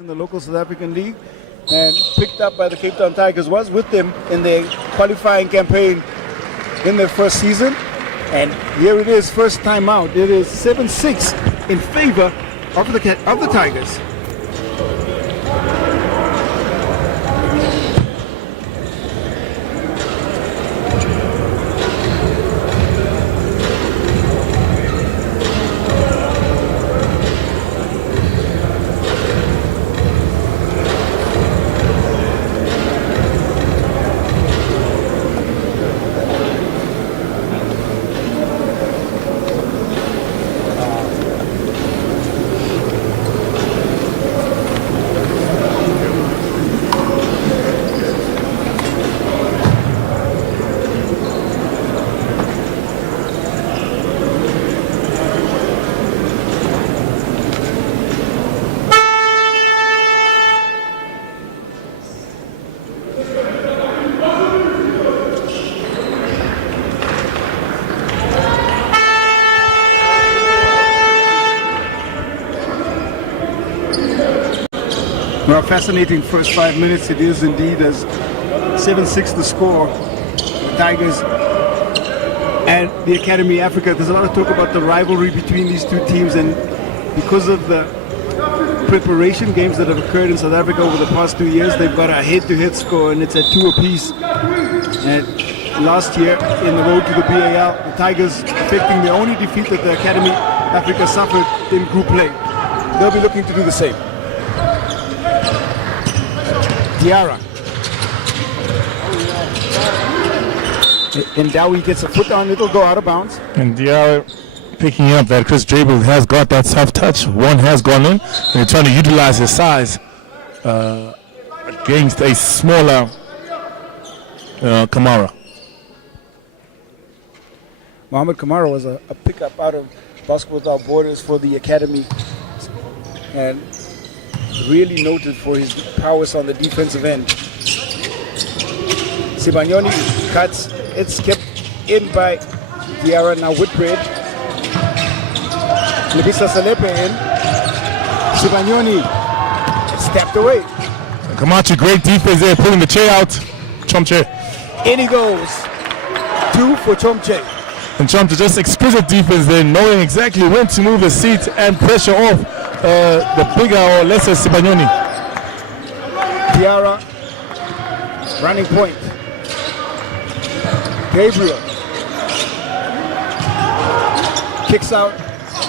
in the local South African league and picked up by the Cape Town Tigers, was with them in their qualifying campaign in their first season. And here it is, first time out. It is 7-6 in favor of the Tigers. Well, fascinating first 5 minutes it is indeed, as 7-6 the score. The Tigers and the Academy Africa. There's a lot of talk about the rivalry between these two teams, and because of the preparation games that have occurred in South Africa over the past 2 years, they've got a head-to-head score, and it's at 2 apiece. And last year in the road to the B.A.L, the Tigers affecting the only defeat that the Academy Africa suffered in group play. They'll be looking to do the same. Diarra. And Dowie gets a foot on, it'll go out of bounds. And Diarra picking up that Chris Drabel has got that soft touch. One has gone in, and they're trying to utilize his size against a smaller Kamara. Mohamed Kamara was a pickup out of Basketball Without Borders for the Academy, and really noted for his prowess on the defensive end. Sibanyoni cuts, it's kept in by Diarra. Now Whitbread. Lebisa Salepe in. Sibanyoni, it's tapped away. Camacho, great defense there, pulling the chair out. Chomche. In he goes. 2 for Chomche. And Chomche, just exquisite defense there, knowing exactly when to move his seat and pressure off the bigger or lesser Sibanyoni. Diarra, running point. Gabriel kicks out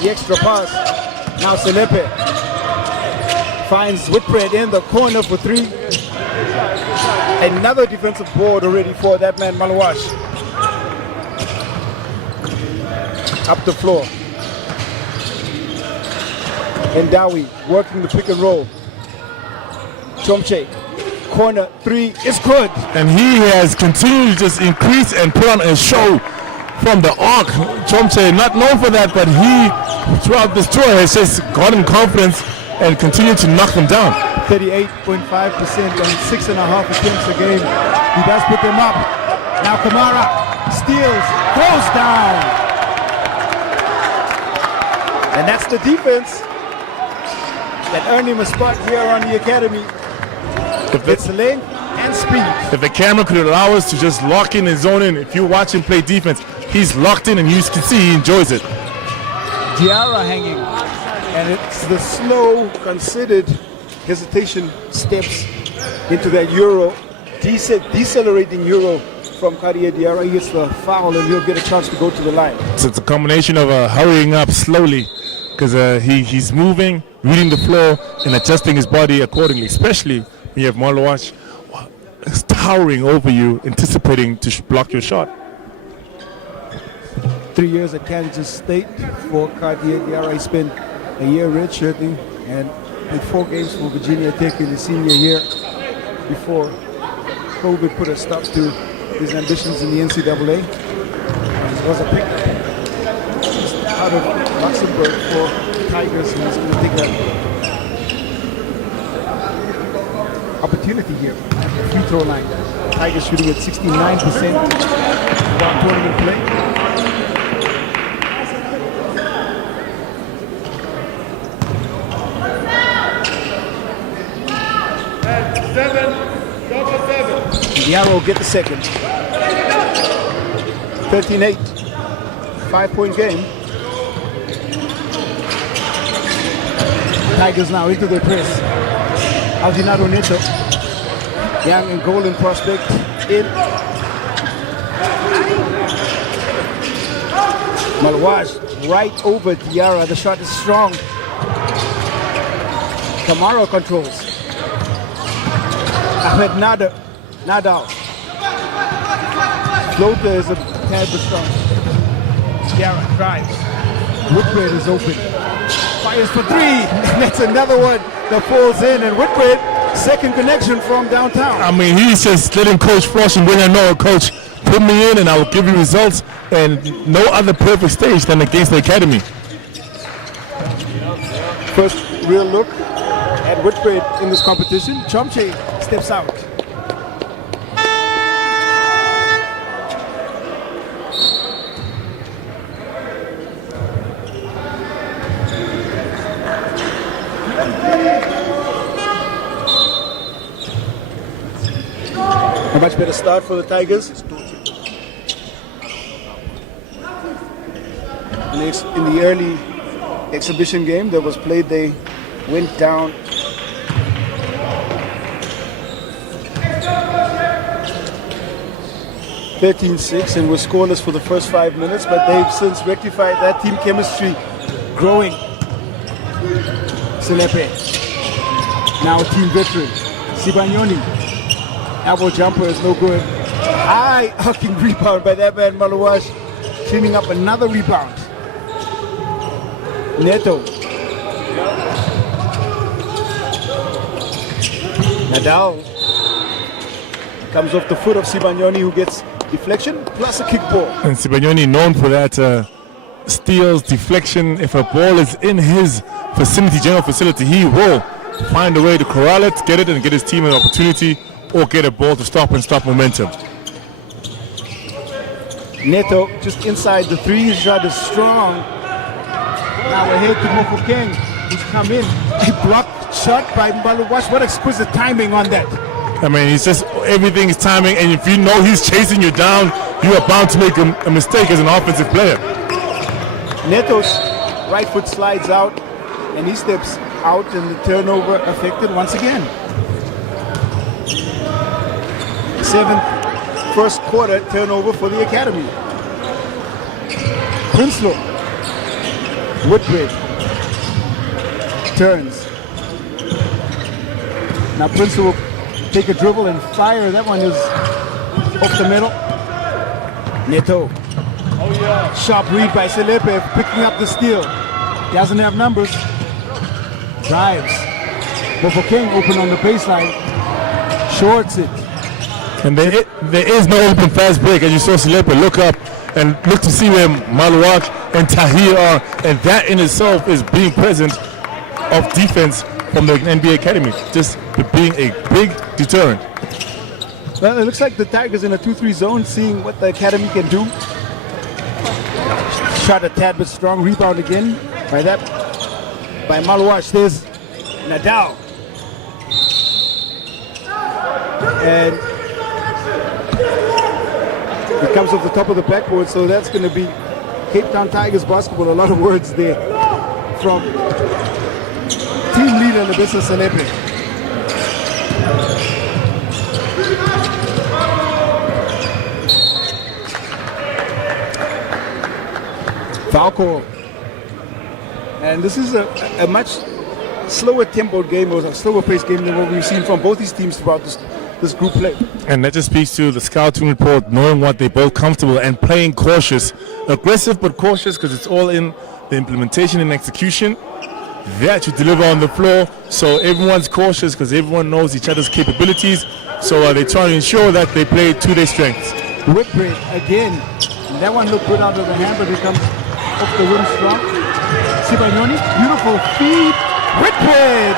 the extra pass. Now Selepe finds Whitbread in the corner for 3. Another defensive board already for that man Malawash. Up the floor. And Dowie working the pick and roll. Chomche, corner 3 is good. And he has continued to just increase and put on a show from the arc. Chomche, not known for that, but he, throughout this tour, has just gotten confidence and continued to knock them down. 38.5% on 6.5 attempts a game. He does put them up. Now Kamara steals, goes down. And that's the defense that earned him a spot here on the Academy. It's length and speed. If the camera could allow us to just lock in and zone in, if you watch him play defense, he's locked in and you can see he enjoys it. Diarra hanging, and it's the slow, considered hesitation steps into that Euro, decelerating Euro from Kadia Diarra. He gets the foul and he'll get a chance to go to the line. So it's a combination of hurrying up slowly, because he's moving, reading the floor, and adjusting his body accordingly, especially when you have Malawash towering over you, anticipating to block your shot. 3 years at Kansas State for Kadia Diarra. He spent a year redshirting and played 4 games for Virginia Tech in his senior year before COVID put a stop to his ambitions in the NCAA. And he was a pick out of Luxembourg for Tigers, and he's going to take an opportunity here at the free throw line. Tigers shooting at 69% without tournament play. Yarrow get the second. 13-8. 5-point game. Tigers now into their press. Aldinado Neto. Young and golden prospect in. Malwaj right over Diarra. The shot is strong. Kamara controls. Ahmed Nadal. Floater is a tad bit strong. Diarra drives. Whitbread is open. Fires for three. That's another one that falls in. And Whitbread, second connection from downtown. I mean, he's just letting Coach Frost and Winner know, Coach, put me in and I will give you results. And no other perfect stage than against the academy. First real look at Whitbread in this competition. Chomche steps out. A much better start for the Tigers. In the early exhibition game that was played, they went down 13-6 and were scoreless for the first 5 minutes, but they've since rectified that. Team chemistry growing. Selepe, now a team veteran. Sibanyoni, elbow jumper is no good. High hucking rebound by that man Malawash, cleaning up another rebound. Neto. Nadal comes off the foot of Sibanyoni, who gets deflection plus a kickball. And Sibanyoni known for that steals, deflection. If a ball is in his vicinity, general facility, he will find a way to corral it, get it, and get his team an opportunity, or get a ball to stop and stop momentum. Neto just inside the three, shot is strong. Now ahead to Mofokeng, who's come in. A blocked shot by Mbaluwash. What exquisite timing on that. I mean, it's just everything is timing, and if you know he's chasing you down, you are bound to make a mistake as an offensive player. Neto's right foot slides out, and he steps out, and the turnover affected once again. Seventh first quarter turnover for the academy. Prinsloo. Whitbread turns. Now Prinsloo will take a dribble and fire. That one is off the middle. Neto. Sharp read by Selepe, picking up the steal. He doesn't have numbers. Drives. Mofokeng open on the baseline. Shorts it. And there is no open fast break. As you saw Selepe look up and look to see where Maluak and Tahir are. And that in itself is being present of defense from the NBA Academy. Just being a big deterrent. Well, it looks like the Tigers in a 2-3 zone, seeing what the Academy can do. Shot a tad bit strong. Rebound again by Maluash. There's Nadal. And it comes off the top of the backboard, so that's going to be Cape Town Tigers basketball. A lot of words there from team leader Lebisa Selepe. Falco. And this is a much slower tempoed game, or a slower paced game than what we've seen from both these teams throughout this group play. And that just speaks to the scouting report, knowing what they're both comfortable and playing cautious. Aggressive but cautious, because it's all in the implementation and execution. That you deliver on the floor, so everyone's cautious because everyone knows each other's capabilities. So they try to ensure that they play to their strengths. Whitbread again. And that one looked good out of the hand, but it comes off the rim strong. Sibanyoni, beautiful feed. Whitbread!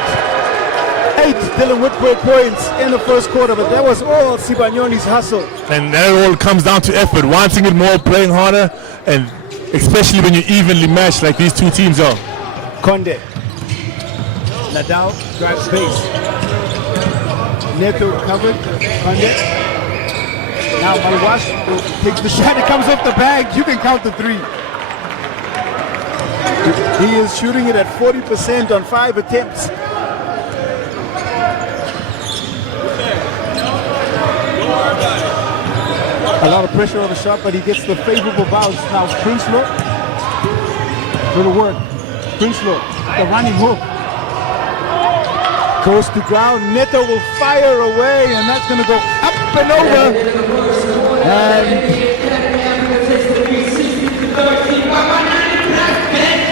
8 Dylan Whitbread points in the first quarter, but that was all Sibanyoni's hustle. And that all comes down to effort, wanting it more, playing harder, and especially when you're evenly matched like these two teams are. Conde. Nadal drives base. Neto covered. Conde. Now Watchthe takes the shot. It comes off the bag. You can count the three. He is shooting it at 40% on 5 attempts. A lot of pressure on the shot, but he gets the favorable bounce. Now Prinsloo. Little work. Prinsloo, the running hook. Goes to ground. Neto will fire away, and that's going to go up and over. And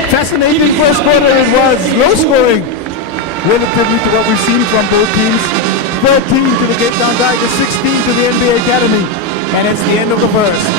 fascinating first quarter it was. Low scoring relatively to what we've seen from both teams. 13 to the Cape Town Tigers, 16 to the NBA Academy. And it's the end of the first.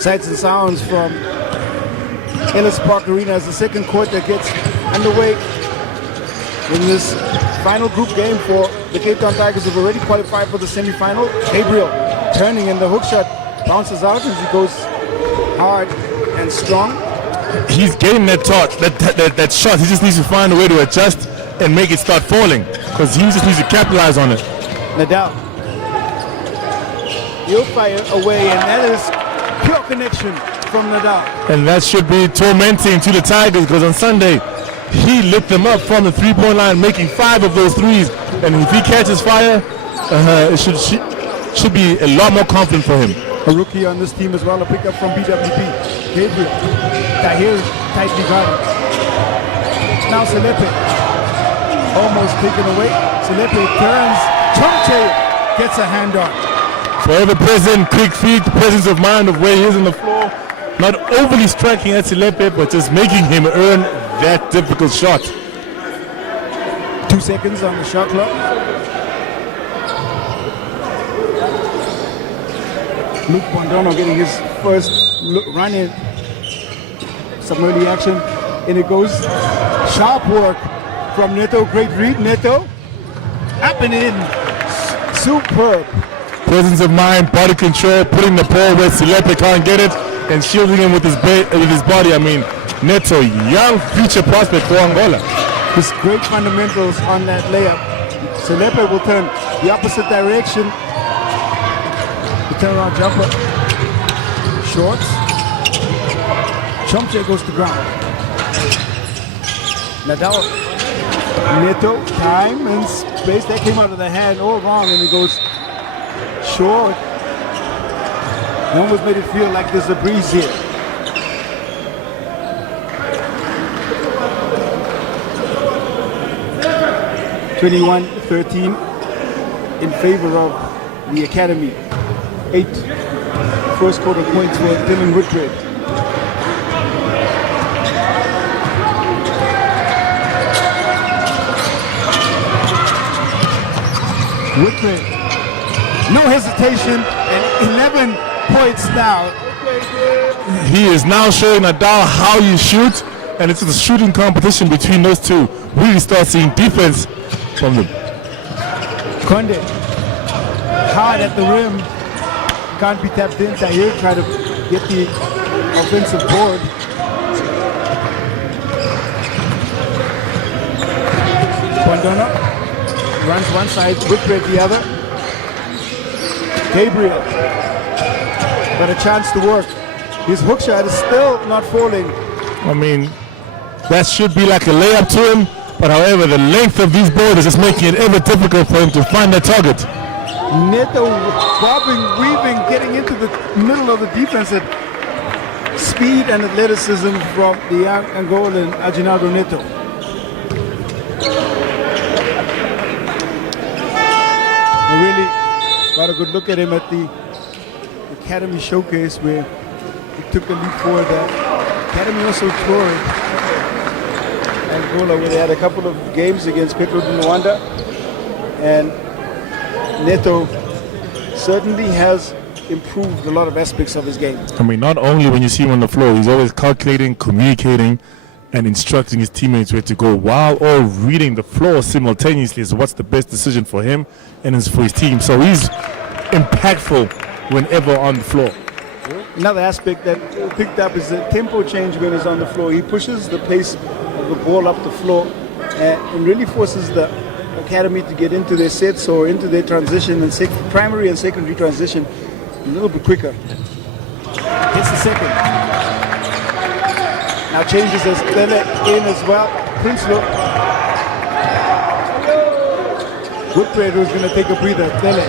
Sights and sounds from Ellis Park Arena as the second quarter gets underway in this final group game for the Cape Town Tigers, who've already qualified for the semi-final. Gabriel turning, and the hook shot bounces out as he goes hard and strong. He's getting that shot. He just needs to find a way to adjust and make it start falling, because he just needs to capitalize on it. Nadal, he'll fire away, and that is pure connection from Nadal. And that should be tormenting to the Tigers, because on Sunday he lit them up from the three-point line, making 5 of those threes. And if he catches fire, it should be a lot more confident for him. A rookie on this team as well, a pickup from BWP. Gabriel, Tahir tightly guarded. Now Selepe, almost taken away. Selepe turns, Watchthe gets a hand on. Forever present, quick feet, presence of mind of where he is on the floor. Not overly striking at Selepe, but just making him earn that difficult shot. 2 seconds on the shot clock. Luke Bondono getting his first run in. Some early action, and it goes. Sharp work from Neto. Great read, Neto. Up and in. Superb. Presence of mind, body control, putting the ball where Selepe can't get it, and shielding him with his body. I mean, Neto, young future prospect for Angola. His great fundamentals on that layup. Selepe will turn the opposite direction. The turnaround jumper. Shorts. Watchthe goes to ground. Nadal. Neto, time and space. That came out of the hand all wrong, and it goes short. He almost made it feel like there's a breeze here. (21-13). in favor of the academy. 8 first quarter points for Dylan Whitbread. Whitbread, no hesitation, and 11 points now. He is now showing Nadal how you shoot, and it's a shooting competition between those two. We start seeing defense from them. Conde, hard at the rim, can't be tapped in. Tahir try to get the offensive board. Bondona runs one side, Whitbread the other. Gabriel got a chance to work. His hook shot is still not falling. I mean, that should be like a layup to him, but however, the length of these boards is just making it ever difficult for him to find that target. Neto bobbing, weaving, getting into the middle of the defense at speed and athleticism from the young Angolan Aginaldo Neto. I really got a good look at him at the Academy Showcase where he took a leap forward. Academy also toured Angola where they had a couple of games against Petro de Luanda, and Neto certainly has improved a lot of aspects of his game. I mean, not only when you see him on the floor, he's always calculating, communicating, and instructing his teammates where to go, while all reading the floor simultaneously as what's the best decision for him and for his team. So he's impactful whenever on the floor. Another aspect that picked up is the tempo change when he's on the floor. He pushes the pace of the ball up the floor and really forces the academy to get into their sets or into their transition and primary and secondary transition a little bit quicker. Gets the second. Now changes as Stella in as well. Prinsloo. Whitbread who's going to take a breather. Stella.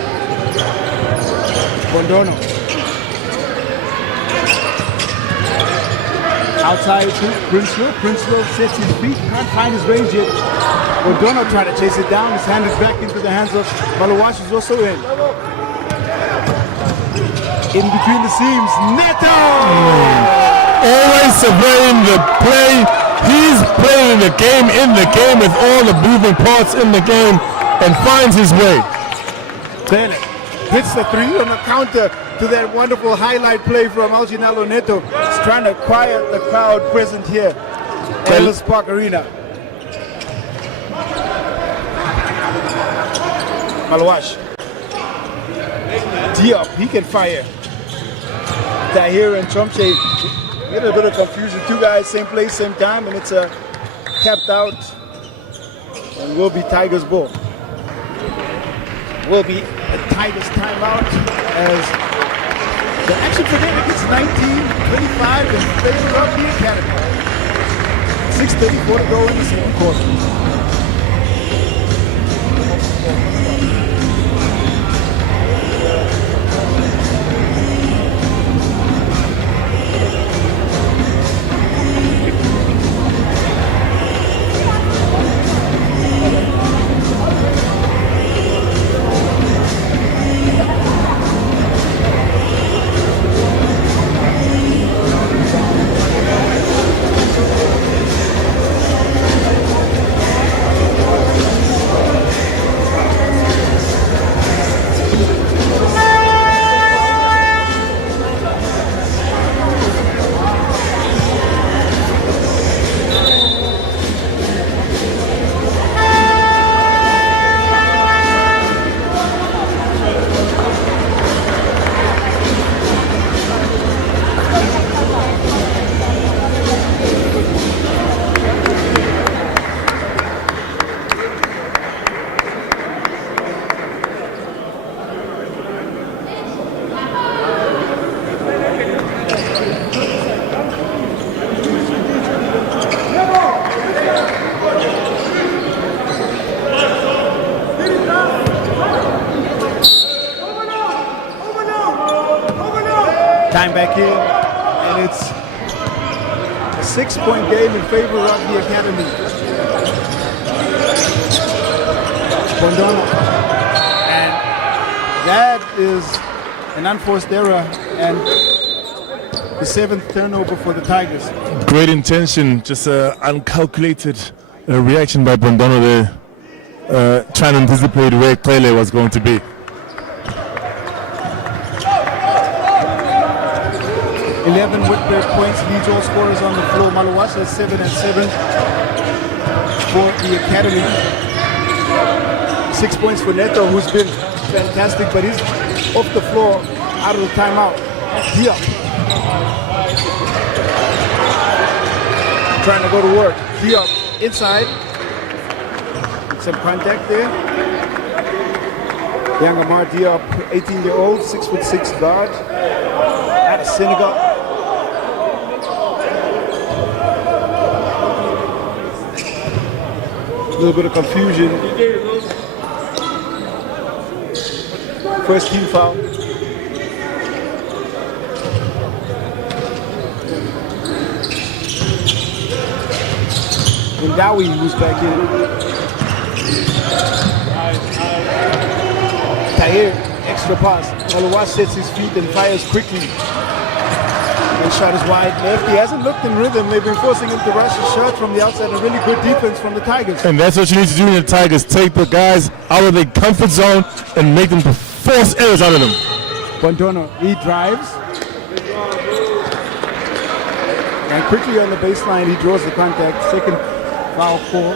Bondono. Outside to Prinsloo. Prinsloo sets his feet. Can't find his range yet. Bondono trying to chase it down. His hand is back into the hands of Malawash, who's also in. In between the seams. Neto! Always surveying the play. He's playing the game in the game with all the moving parts in the game and finds his way. Then hits the three on the counter to that wonderful highlight play from Aginaldo Neto. He's trying to quiet the crowd present here at Ellis Park Arena. Malawash. Diop, he can fire. Tahir and Chomche. Get a bit of confusion. Two guys, same place, same time, and it's tapped out and will be Tigers' ball. Will be a Tigers timeout as the action for them gets 19-25 in favor of the academy. 6:34 to go in the second quarter. Time back in, and it's a 6-point game in favor of the academy. Bondono and That is an unforced error and the 7th turnover for the Tigers. Great intention, just an uncalculated reaction by Bondono there, trying to anticipate where Pele was going to be. Eleven Whitbread points leads all scorers on the floor. Malawashi has 7 and 7 for the academy. 6 points for Neto, who's been fantastic, but he's off the floor out of the timeout. Diop trying to go to work. Diop inside. Some contact there. Young Amar Diop, 18-year-old, 6'6" guard out of Senegal. A little bit of confusion. First team foul. Ndawi, who's back in. Tahir, extra pass. Malawashi sets his feet and fires quickly. And shot is wide left. He hasn't looked in rhythm. They've been forcing him to rush his shot from the outside. A really good defense from the Tigers. And that's what you need to do in the Tigers. Take the guys out of their comfort zone and make them force errors out of them. Bondono, he drives. And quickly on the baseline, he draws the contact. Second foul call.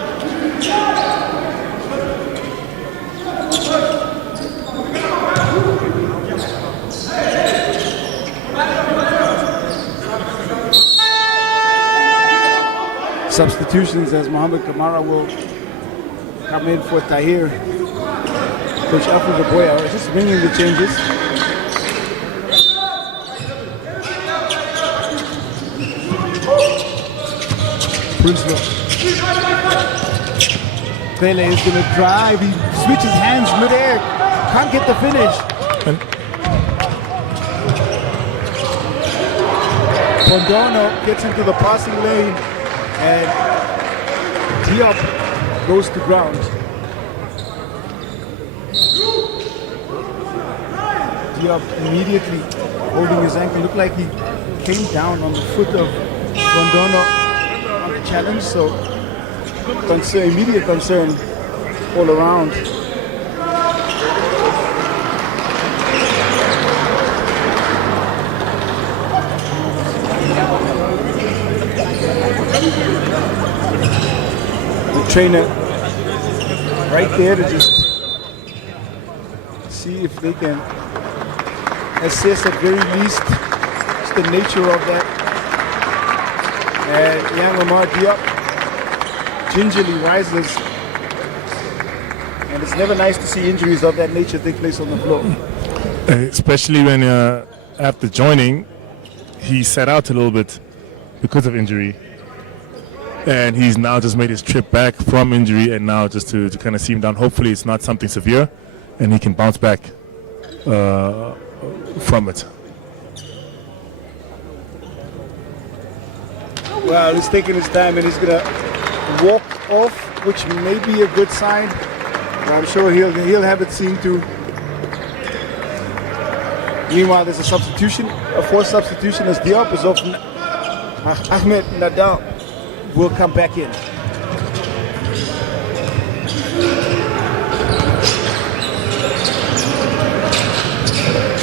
Substitutions as Mohamed Kamara will come in for Tahir. Coach Alfred Boya is just bringing the changes. Prinsloo. Pele is going to drive. He switches hands mid-air. Can't get the finish. Bondono gets into the passing lane. And Diop goes to ground. Diop immediately holding his ankle. Looked like he came down on the foot of Bondono on the challenge. So concern, immediate concern all around. Trainer right there to just see if they can assess at very least just the nature of that. And young Amar Diop gingerly rises, and it's never nice to see injuries of that nature take place on the floor. Especially when after joining, he sat out a little bit because of injury. And he's now just made his trip back from injury, and now just to kind of see him down. Hopefully it's not something severe and he can bounce back from it. Well, he's taking his time and he's going to walk off, which may be a good sign. I'm sure he'll have it seen to. Meanwhile, there's a substitution, a forced substitution as Diop is off. Ahmed Nadal will come back in.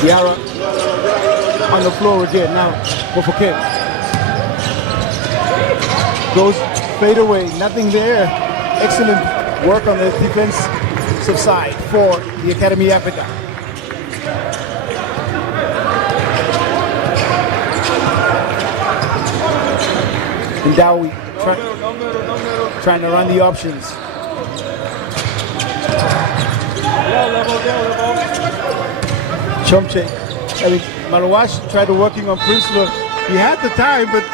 Yara on the floor again now. Bofoke goes fade away, nothing there. Excellent work on the defensive side for the Academy Africa. Ndawi trying to run the options. Chomche, I mean, Malawashi tried to working on Prinsloo. He had the time, but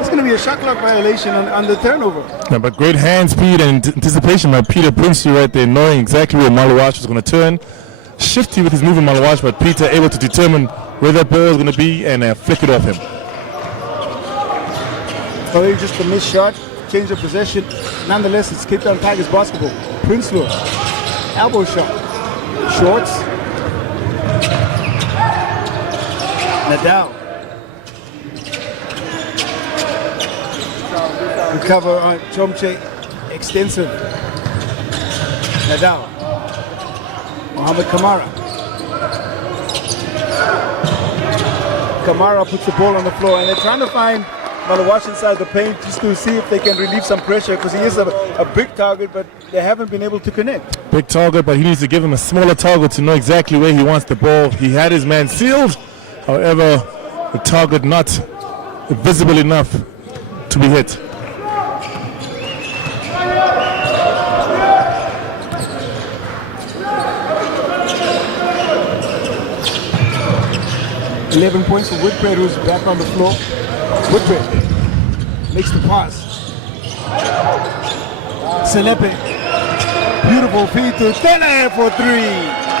it's going to be a shot clock violation on the turnover. Yeah, but great hand speed and anticipation by Peter Prinsloo right there, knowing exactly where Malawashi was going to turn. Shifty with his movement, Malawashi, but Peter able to determine where that ball is going to be and flick it off him. Probably just a missed shot, change of possession. Nonetheless, it's Cape Town Tigers basketball. Prinsloo, elbow shot. shorts. Nadal. Recover on Chomche, extensive. Nadal. Mohamed Kamara. Kamara puts the ball on the floor, and they're trying to find Watchthe inside the paint just to see if they can relieve some pressure, because he is a big target, but they haven't been able to connect. Big target, but he needs to give him a smaller target to know exactly where he wants the ball. He had his man sealed, however, the target not visible enough to be hit. $11 points for Whitbread, who's back on the floor. Whitbread makes the pass. Selepe, beautiful feed to Tele for three.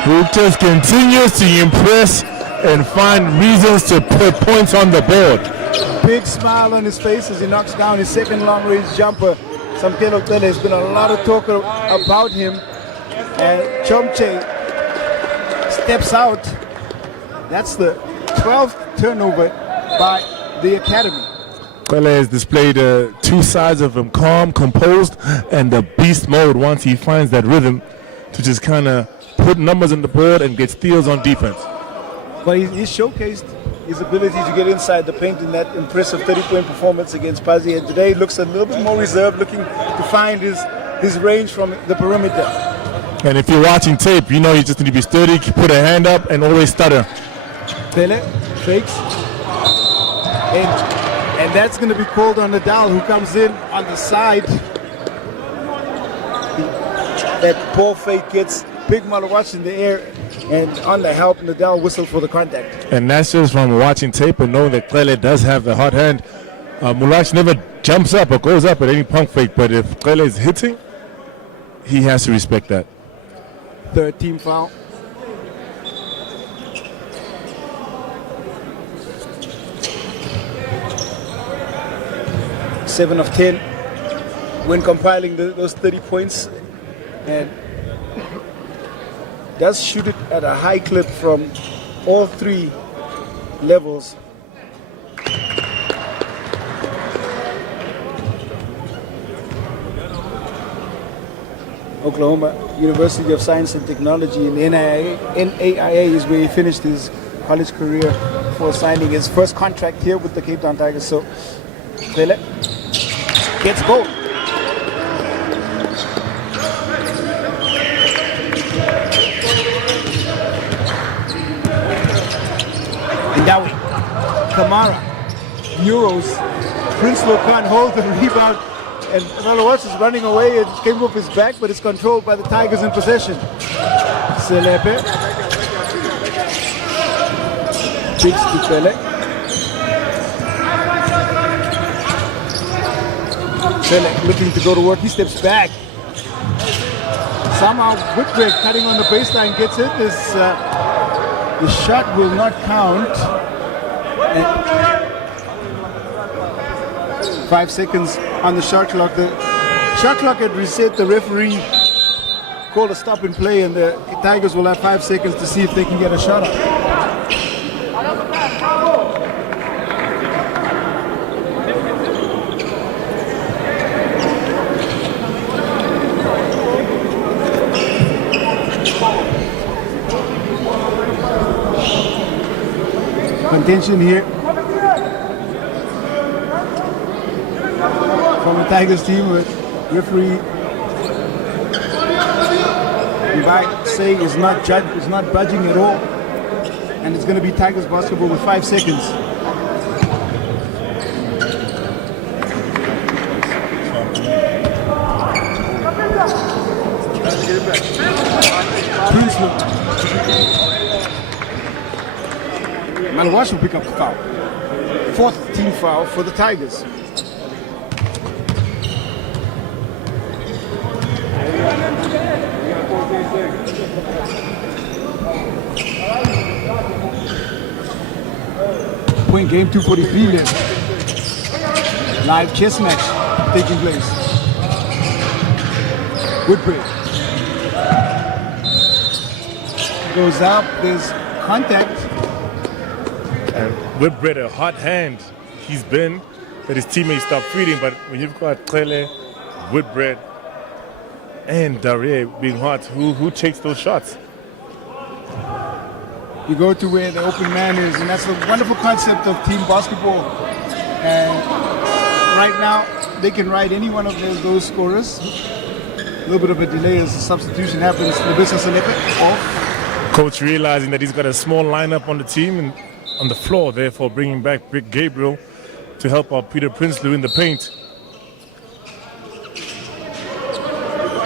Who just continues to impress and find reasons to put points on the board. Big smile on his face as he knocks down his second long-range jumper. Samkelo Tele, has been a lot of talk about him. And Chomche steps out. That's the 12th turnover by the academy. Quelle has displayed two sides of him, calm, composed, and the beast mode once he finds that rhythm to just kind of put numbers on the board and get steals on defense. But he's showcased his ability to get inside the paint in that impressive 30-point performance against Pazzi, and today looks a little bit more reserved, looking to find his range from the perimeter. And if you're watching tape, you know you just need to be sturdy, put a hand up, and always stutter. Tele fakes, and that's going to be called on Nadal, who comes in on the side. That ball fake gets Big Watchthe in the air, and on the help, Nadal whistled for the contact. And that's just from watching tape and knowing that Quelle does have the hot hand. Watchthe never jumps up or goes up at any pump fake, but if Quelle is hitting, he has to respect that. Third team foul. Seven of 10 when compiling those 30 points, and does shoot it at a high clip from all three levels. Oklahoma University of Science and Technology in NAIA is where he finished his college career before signing his first contract here with the Cape Town Tigers. So Pele gets goal. Ndawi, Kamara, Euros, Prinsloo can't hold the rebound, and Watchthe is running away. It came off his back, but it's controlled by the Tigers in possession. Selepe, kicks to Pele. Pele looking to go to work, he steps back. Somehow Whitbread cutting on the baseline gets it. The shot will not count. And 5 seconds on the shot clock. The shot clock had reset. The referee called a stop and play, and the Tigers will have 5 seconds to see if they can get a shot up. Contention here from the Tigers team with referee Mbai saying is not budging at all, and it's going to be Tigers basketball with 5 seconds. Watchthe will pick up the foul. Fourth team foul for the Tigers. Point game, 2:43 left. Live chess match taking place. Woodbridge. goes up. There's contact. Whitbread, a hot hand he's been that his teammates stop feeding, but when you've got Klele, Whitbread, and Darie being hot, who takes those shots? You go to where the open man is, and that's the wonderful concept of team basketball. And right now, they can ride any one of those scorers. A little bit of a delay as the substitution happens. The business and off. Coach realizing that he's got a small lineup on the team and on the floor, therefore bringing back Brick Gabriel to help out Peter Prinsloo in the paint.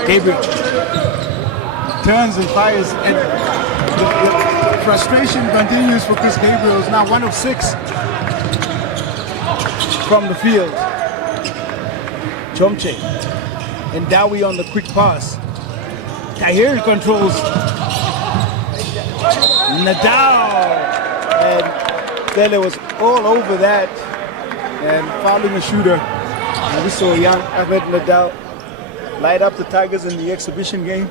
Gabriel turns and fires, and the frustration continues for Chris Gabriel. Is now 1 of 6 from the field. Watchthe and Dowie on the quick pass. Tahir controls. Nadal, and Sele was all over that and fouling a shooter. And we saw young Ahmed Nadal light up the Tigers in the exhibition game,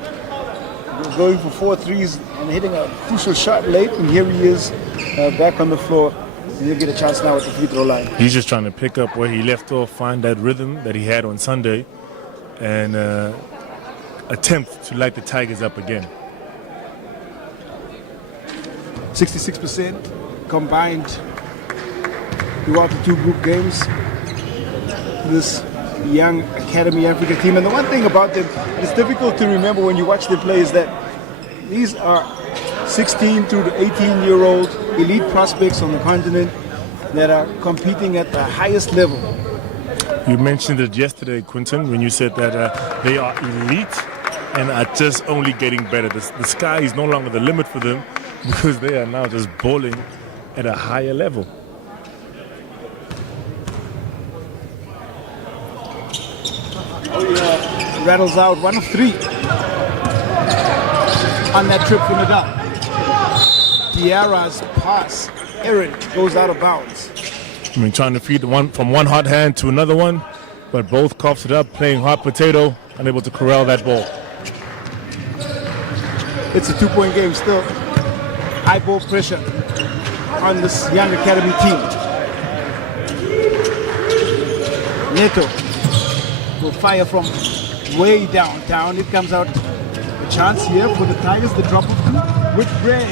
going for 4 threes and hitting a crucial shot late, and here he is back on the floor. And he'll get a chance now at the free throw line. He's just trying to pick up where he left off, find that rhythm that he had on Sunday, and attempt to light the Tigers up again. 66% combined throughout the 2 group games. This young Academy Africa team, and the one thing about them, it's difficult to remember when you watch them play, is that these are 16 through to 18-year-old elite prospects on the continent that are competing at the highest level. You mentioned it yesterday, Quinton, when you said that they are elite and are just only getting better. The sky is no longer the limit for them because they are now just bowling at a higher level. Rattles out 1 of 3 on that trip for Nadal. Diarra's pass, Aaron, goes out of bounds. I mean, trying to feed from one hot hand to another one, but both coughs it up, playing hot potato, unable to corral that ball. It's a 2-point game still. High ball pressure on this young Academy team. Neto will fire from way downtown. It comes out a chance here for the Tigers. The drop of 2. Whitbread.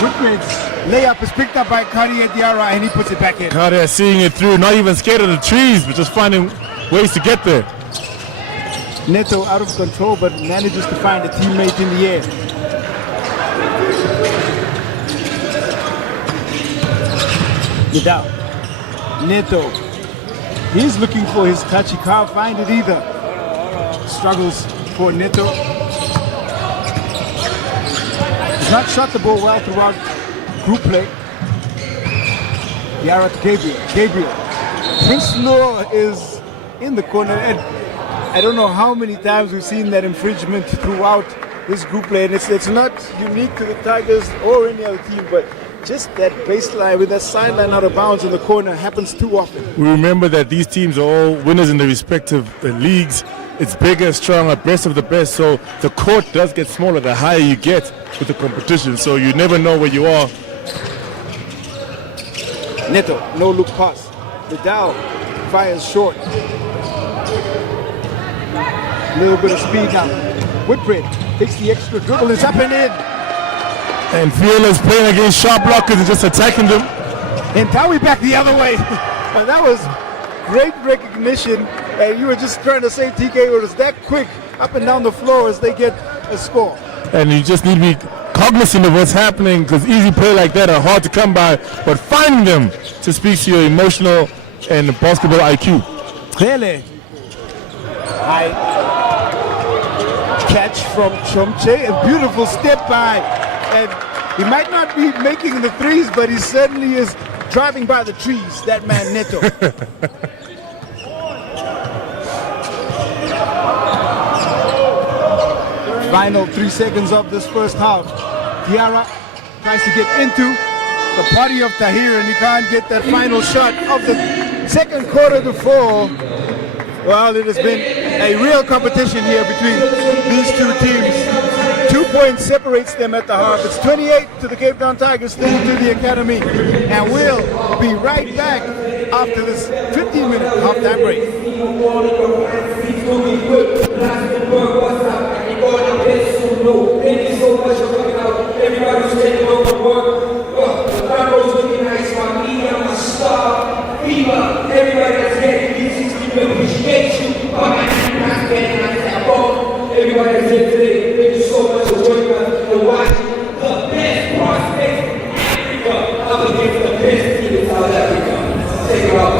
Whitbread's layup is picked up by Cartier Diarra, and he puts it back in. Cartier seeing it through, not even scared of the trees, but just finding ways to get there. Neto out of control, but manages to find a teammate in the air. Nadal. Neto. He's looking for his touch. He can't find it either. Struggles for Neto. He's not shot the ball well throughout group play. Diarra to Gabriel. Gabriel. Prinsloo is in the corner, and I don't know how many times we've seen that infringement throughout this group play, and it's not unique to the Tigers or any other team, but just that baseline with that sideline out of bounds in the corner happens too often. We remember that these teams are all winners in their respective leagues. It's bigger, stronger, best of the best, so the court does get smaller the higher you get with the competition, so you never know where you are. Neto, no look pass. Nadal fires short. A little bit of speed now. Whitbread takes the extra dribble, is up and in. And Fearless playing against sharp blockers and just attacking them. And Dowie back the other way. And that was great recognition. And you were just trying to say, TK, it was that quick up and down the floor as they get a score. And you just need to be cognizant of what's happening, because easy play like that are hard to come by, but finding them to speak to your emotional and basketball IQ. Clearly. High catch from Watchthe. A beautiful step by. And he might not be making the threes, but he certainly is driving by the trees, that man Neto. Final 3 seconds of this first half. Diarra tries to get into the body of Tahir, and he can't get that final shot of the second quarter to fall. Well, it has been a real competition here between these two teams. 2 points. point separates them at the half. It's 28 to the Cape Town Tigers, 30 to the Academy. And we'll be right back after this 15-minute halftime break. Thank you so much for coming out. Everybody who's taking over work. The Broncos looking nice. My media, my star, FIBA, everybody that's getting these things, we appreciate you. Everybody that's here today, thank you so much for joining us and watching the best prospects in Africa up against the best team in South Africa. Take it out.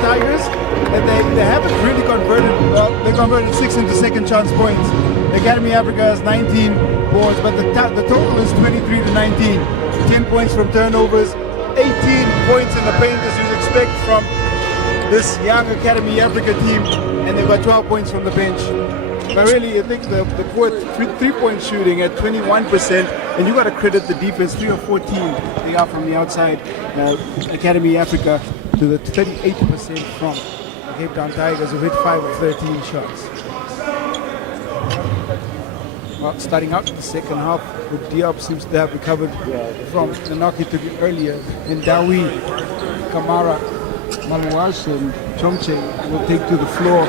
Tigers, and they haven't really converted. Well, they converted 6 into second chance points. Academy Africa has 19 boards, but the total is 23 to 19. 10 points from turnovers, 18 points in the paint as you'd expect from this young Academy Africa team, and they've got 12 points from the bench. But really, I think the core three-point shooting at 21%, and you got to credit the defense, 3 or 14 they got from the outside. Academy Africa to the 38% from the Cape Town Tigers, who hit 5 of 13 shots. Well, starting out the second half, the Diop seems to have recovered from the knock he took earlier. And Dawi, Kamara, Maluas, and Chomche will take to the floor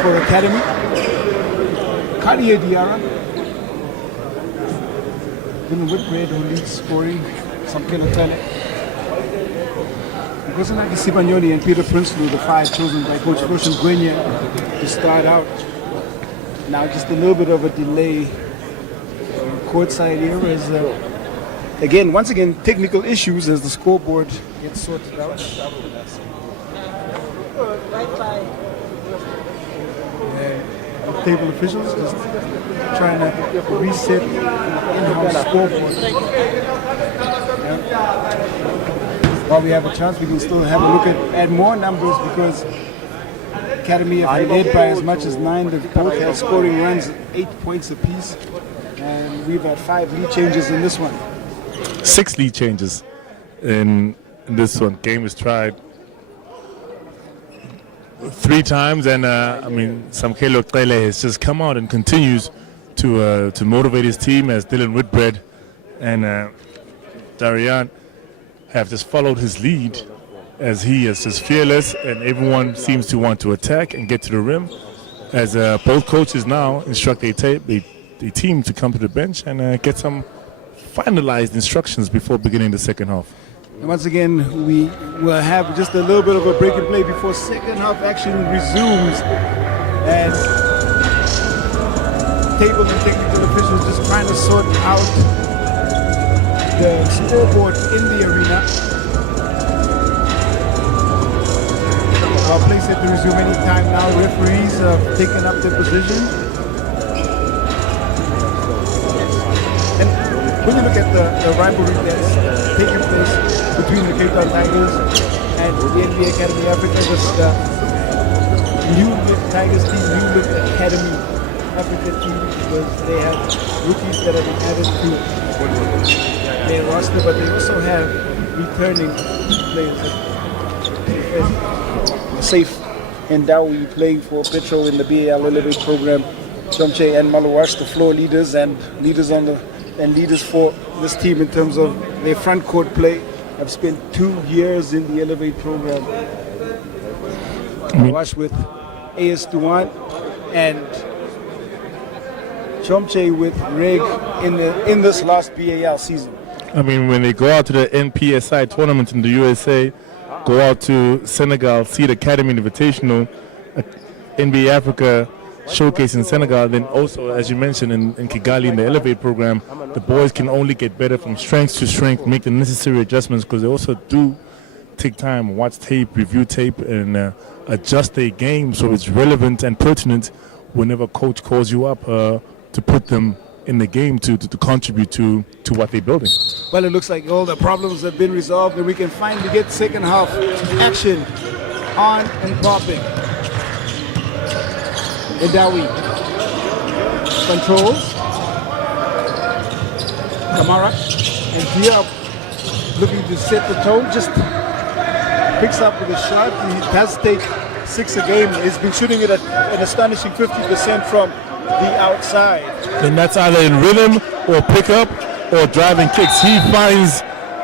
for Academy. Cartier Diarra, Dylan Whitbread, who leads scoring, Samkela Tele. Nkosazana Sibanyoni and Peter Prinsloo, the 5 chosen by Coach Roshan Gwenya to start out. Now just a little bit of a delay. Courtside here is, once again, technical issues as the scoreboard gets sorted out. Table officials just trying to reset the in-house scoreboard. While we have a chance, we can still have a look at more numbers because Academy have led by as much as 9. They've both had scoring runs, 8 points apiece, and we've had 5 lead changes in this one. 6 lead changes in this one. Game is tried 3 times, and Samkelo Qele has just come out and continues to motivate his team as Dylan Whitbread and Darian have just followed his lead as he is just fearless, and everyone seems to want to attack and get to the rim as both coaches now instruct a team to come to the bench and get some finalized instructions before beginning the second half. And once again, we will have just a little bit of a break and play before second half action resumes. And table and technical officials just trying to sort out the scoreboard in the arena. Our play set to resume any time now. Referees have taken up their position. And when you look at the rivalry that's taking place between the Cape Town Tigers and the NBA Academy Africa, this new Tigers team, new Academy Africa team, because they have rookies that have been added to their roster, but they also have returning players. Safe and Dawi playing for Petro in the B.A.L Elevate program. Chomche and Maluas, the floor leaders and leaders for this team in terms of their front court play, have spent 2 years in the Elevate program. Maluas with AS Duan and Chomche with Reg in this last B.A.L season. I mean, when they go out to the NPSI tournament in the USA, go out to Senegal, see the Academy Invitational, NBA Africa showcase in Senegal, then also, as you mentioned, in Kigali in the Elevate program, the boys can only get better from strength to strength, make the necessary adjustments, because they also do take time, watch tape, review tape, and adjust their game so it's relevant and pertinent whenever coach calls you up to put them in the game to contribute to what they're building. Well, it looks like all the problems have been resolved and we can finally get second half action on and popping. Edawi controls. Kamara and Diop looking to set the tone, just picks up with a shot. He does take 6 a game. He's been shooting it at an astonishing 50% from the outside. And that's either in rhythm or pickup or driving kicks. He finds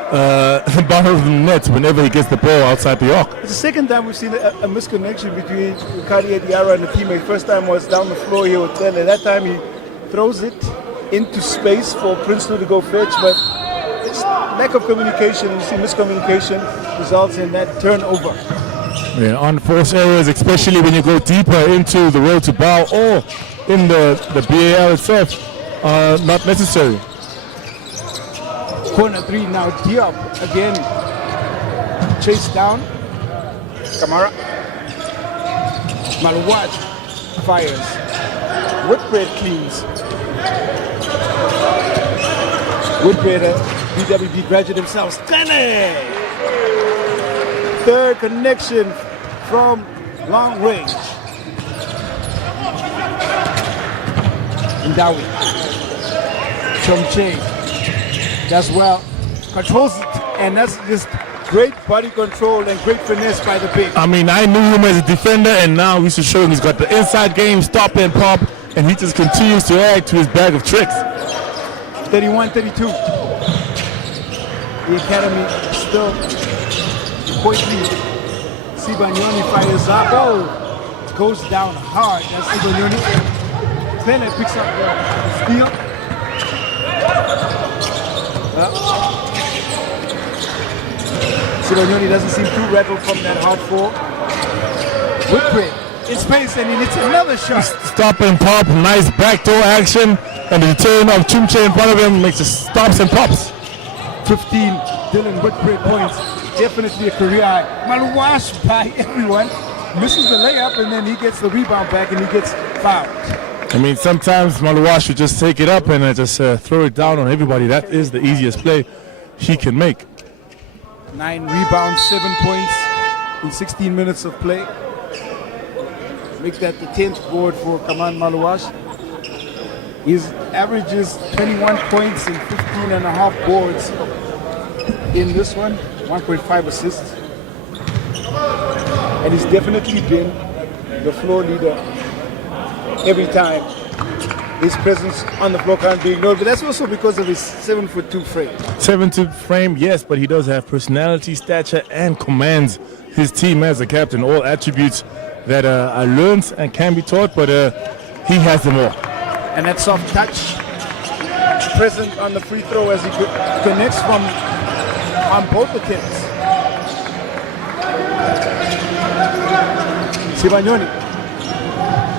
the bottom of the net whenever he gets the ball outside the arc. It's the second time we've seen a misconnection between Cartier Diarra and the teammate. First time was down the floor here with Tele. That time he throws it into space for Princeton to go fetch, but it's lack of communication. You see miscommunication results in that turnover. Yeah, unforced errors, especially when you go deeper into the road to B.A.L or in the B.A.L itself, are not necessary. Corner 3 now, Diop again chased down. Kamara. Watchthe fires. Whitbread cleans. Whitbread, a BWB graduate himself. Stanley! Third connection from long range. Ndawi. Watchthe does well. Controls it, and that's just great body control and great finesse by the big. I mean, I knew him as a defender, and now we should show him he's got the inside game, stop and pop, and he just continues to add to his bag of tricks. 31-32. The academy still point lead. Sibanyoni fires up. Oh, goes down hard. That's Sibanyoni. Then picks up the steal. Sibanyoni doesn't seem too rattled from that hard fall. Whitbread in space, and he hits another shot. Stop and pop, nice backdoor action, and the return of Chumche in front of him makes it stops and pops. 15 Dylan Whitbread points. Definitely a career high. Watchthe by everyone. Misses the layup, and then he gets the rebound back, and he gets fouled. I mean, sometimes Watchthe should just take it up and just throw it down on everybody. That is the easiest play he can make. 9 rebounds, 7 points in 16 minutes of play. Make that the 10th board for Kaman Watchthe. His average is 21 points and 15 and a half boards in this one, 1.5 assists. And he's definitely been the floor leader every time. His presence on the floor can't be ignored, but that's also because of his 7'2" frame. 7'2" frame, yes, but he does have personality, stature, and commands his team as a captain. All attributes that are learned and can be taught, but he has them all. And that soft touch, present on the free throw as he connects from on both attempts. Sibanyoni.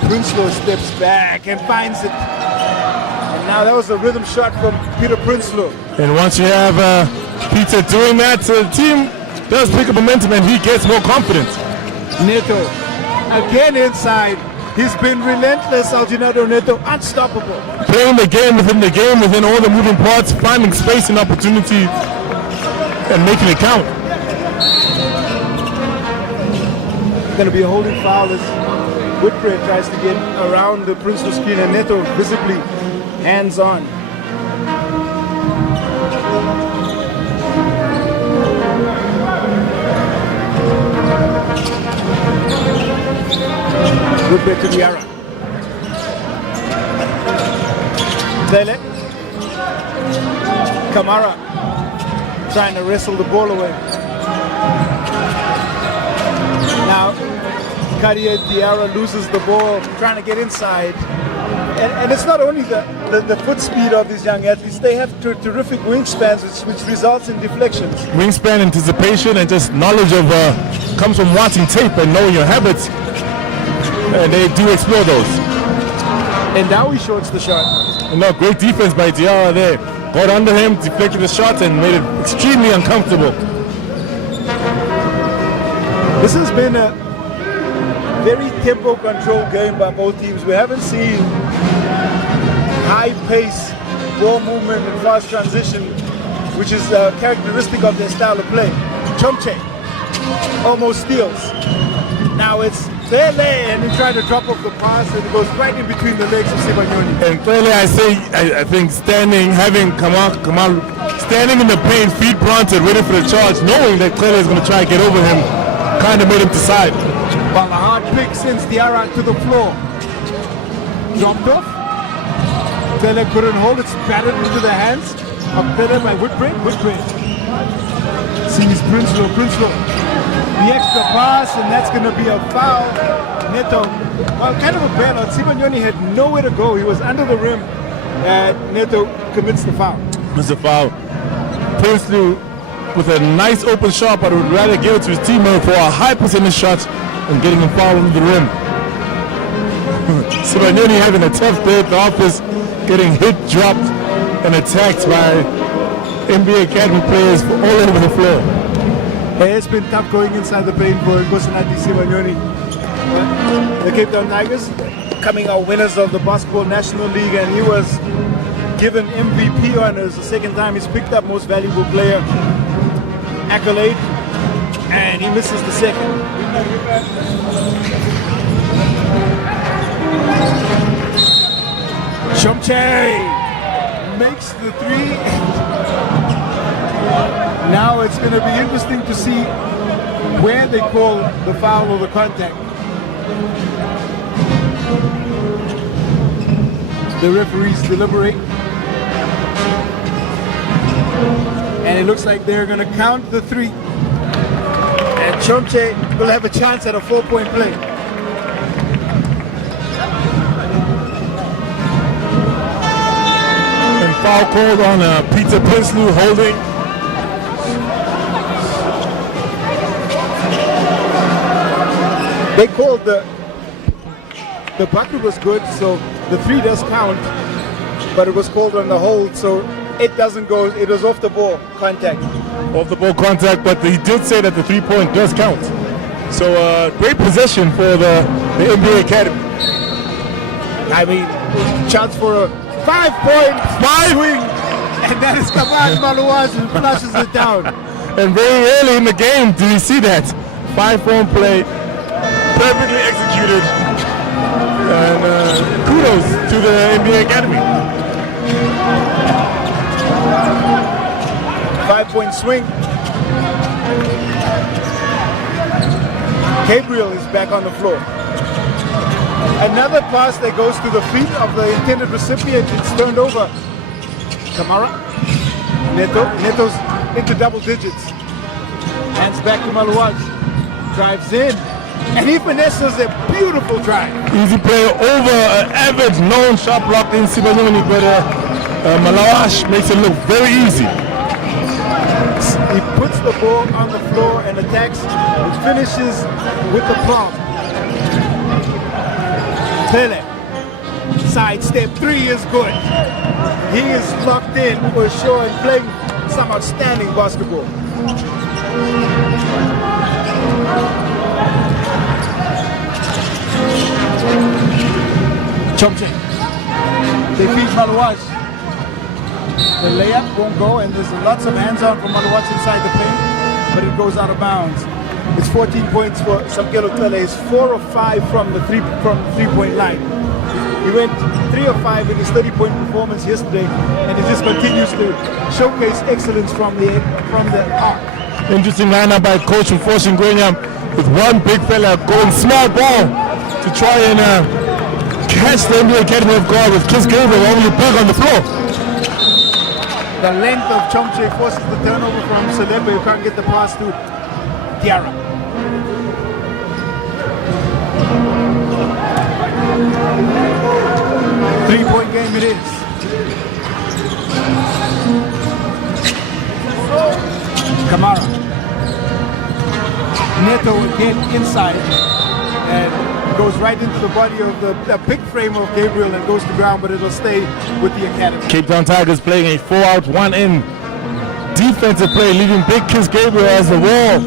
Prinsloo steps back and finds it. And now that was a rhythm shot from Peter Prinsloo. And once you have Peter doing that, the team does pick up momentum and he gets more confidence. Neto, again inside. He's been relentless, Alginado Neto, unstoppable. Playing the game, within all the moving parts, finding space and opportunity, and making it count. Going to be a holding foul as Whitbread tries to get around the Prinsloo screen, and Neto visibly hands-on. Whitbread to Diarra. Sele. Kamara trying to wrestle the ball away. Now, Kadia Diarra loses the ball, trying to get inside. And it's not only the foot speed of these young athletes, they have terrific wingspans, which results in deflections. Wingspan, anticipation, and just knowledge of comes from watching tape and knowing your habits. And they do explore those. And now he shorts the shot. No, great defense by Diarra there. Got under him, deflected the shot, and made it extremely uncomfortable. This has been a very tempo control game by both teams. We haven't seen high pace, ball movement, and fast transition, which is characteristic of their style of play. Chumche almost steals. Now it's Pele, and he tried to drop off the pass, and it goes right in between the legs of Sibanyoni. And Pele, I think standing, having Kamal standing in the paint, feet planted, waiting for the charge, knowing that Pele is going to try to get over him, kind of made him decide. Well, a hard pick sends Diarra to the floor. Dropped off. Pele couldn't hold it, batted into the hands of Pele by Whitbread. Sees Prinsloo. The extra pass, and that's going to be a foul. Neto, well, kind of a bailout. Sibanyoni had nowhere to go. He was under the rim, and Neto commits the foul. It's a foul. Prinsloo with a nice open shot, but would rather give it to his teammate for a high percentage shot and getting him fouled under the rim. Sibanyoni having a tough day at the office, getting hit, dropped, and attacked by NBA Academy players all over the floor. It's been tough going inside the paint for Kosanati Simanyoni. The Cape Town Tigers coming out winners of the Basketball National League, and he was given MVP honors the second time he's picked up Most Valuable Player accolade, and he misses the second. Watchthe makes the three. Now it's going to be interesting to see where they call the foul or the contact. The referees deliberate, and it looks like they're going to count the three, and Watchthe will have a chance at a 4-point play. And foul called on Peter Prinsloo holding. They called the bucket was good, so the three does count, but it was called on the hold, so it doesn't go. It was off the ball contact. Off the ball contact, but he did say that the 3-point does count. So great possession for the NBA Academy. I mean, chance for a 5-point swing, and that is Kamal Maluaz who flushes it down. And very early in the game, did you see that? 5-point play, perfectly executed. And kudos to the NBA Academy. 5-point swing. Gabriel is back on the floor. Another pass that goes to the feet of the intended recipient. It's turned over. Kamara. Neto's into double digits. Hands back to Maluaz. Drives in. And he finesses a beautiful drive. Easy play over an average known shot block in Simanyoni, but Malawash makes it look very easy. He puts the ball on the floor and attacks. It finishes with the palm. Tele. Side step 3 is good. He is locked in for sure and playing some outstanding basketball. Watchthe. They feed Maluaz. The layup won't go, and there's lots of hands-on from Maluaz inside the paint, but it goes out of bounds. It's 14 points for Samkelo Tele. It's 4 of 5 from the three-point line. He went 3 of 5 in his 30-point performance yesterday, and he just continues to showcase excellence from the arc. Interesting lineup by Coach Mfoshi Ngwenya with one big fella going small ball to try and catch the NBA Academy of God with Kiss Gabriel only big on the floor. The length of Watchthe forces the turnover from Selepe, who can't get the pass to Diarra. Three-point game it is. Kamara. Neto again inside and goes right into the body of the big frame of Gabriel and goes to ground, but it'll stay with the Academy. Cape Town Tigers playing a 4-out, 1-in defensive play, leaving Big Kiss Gabriel as the wall,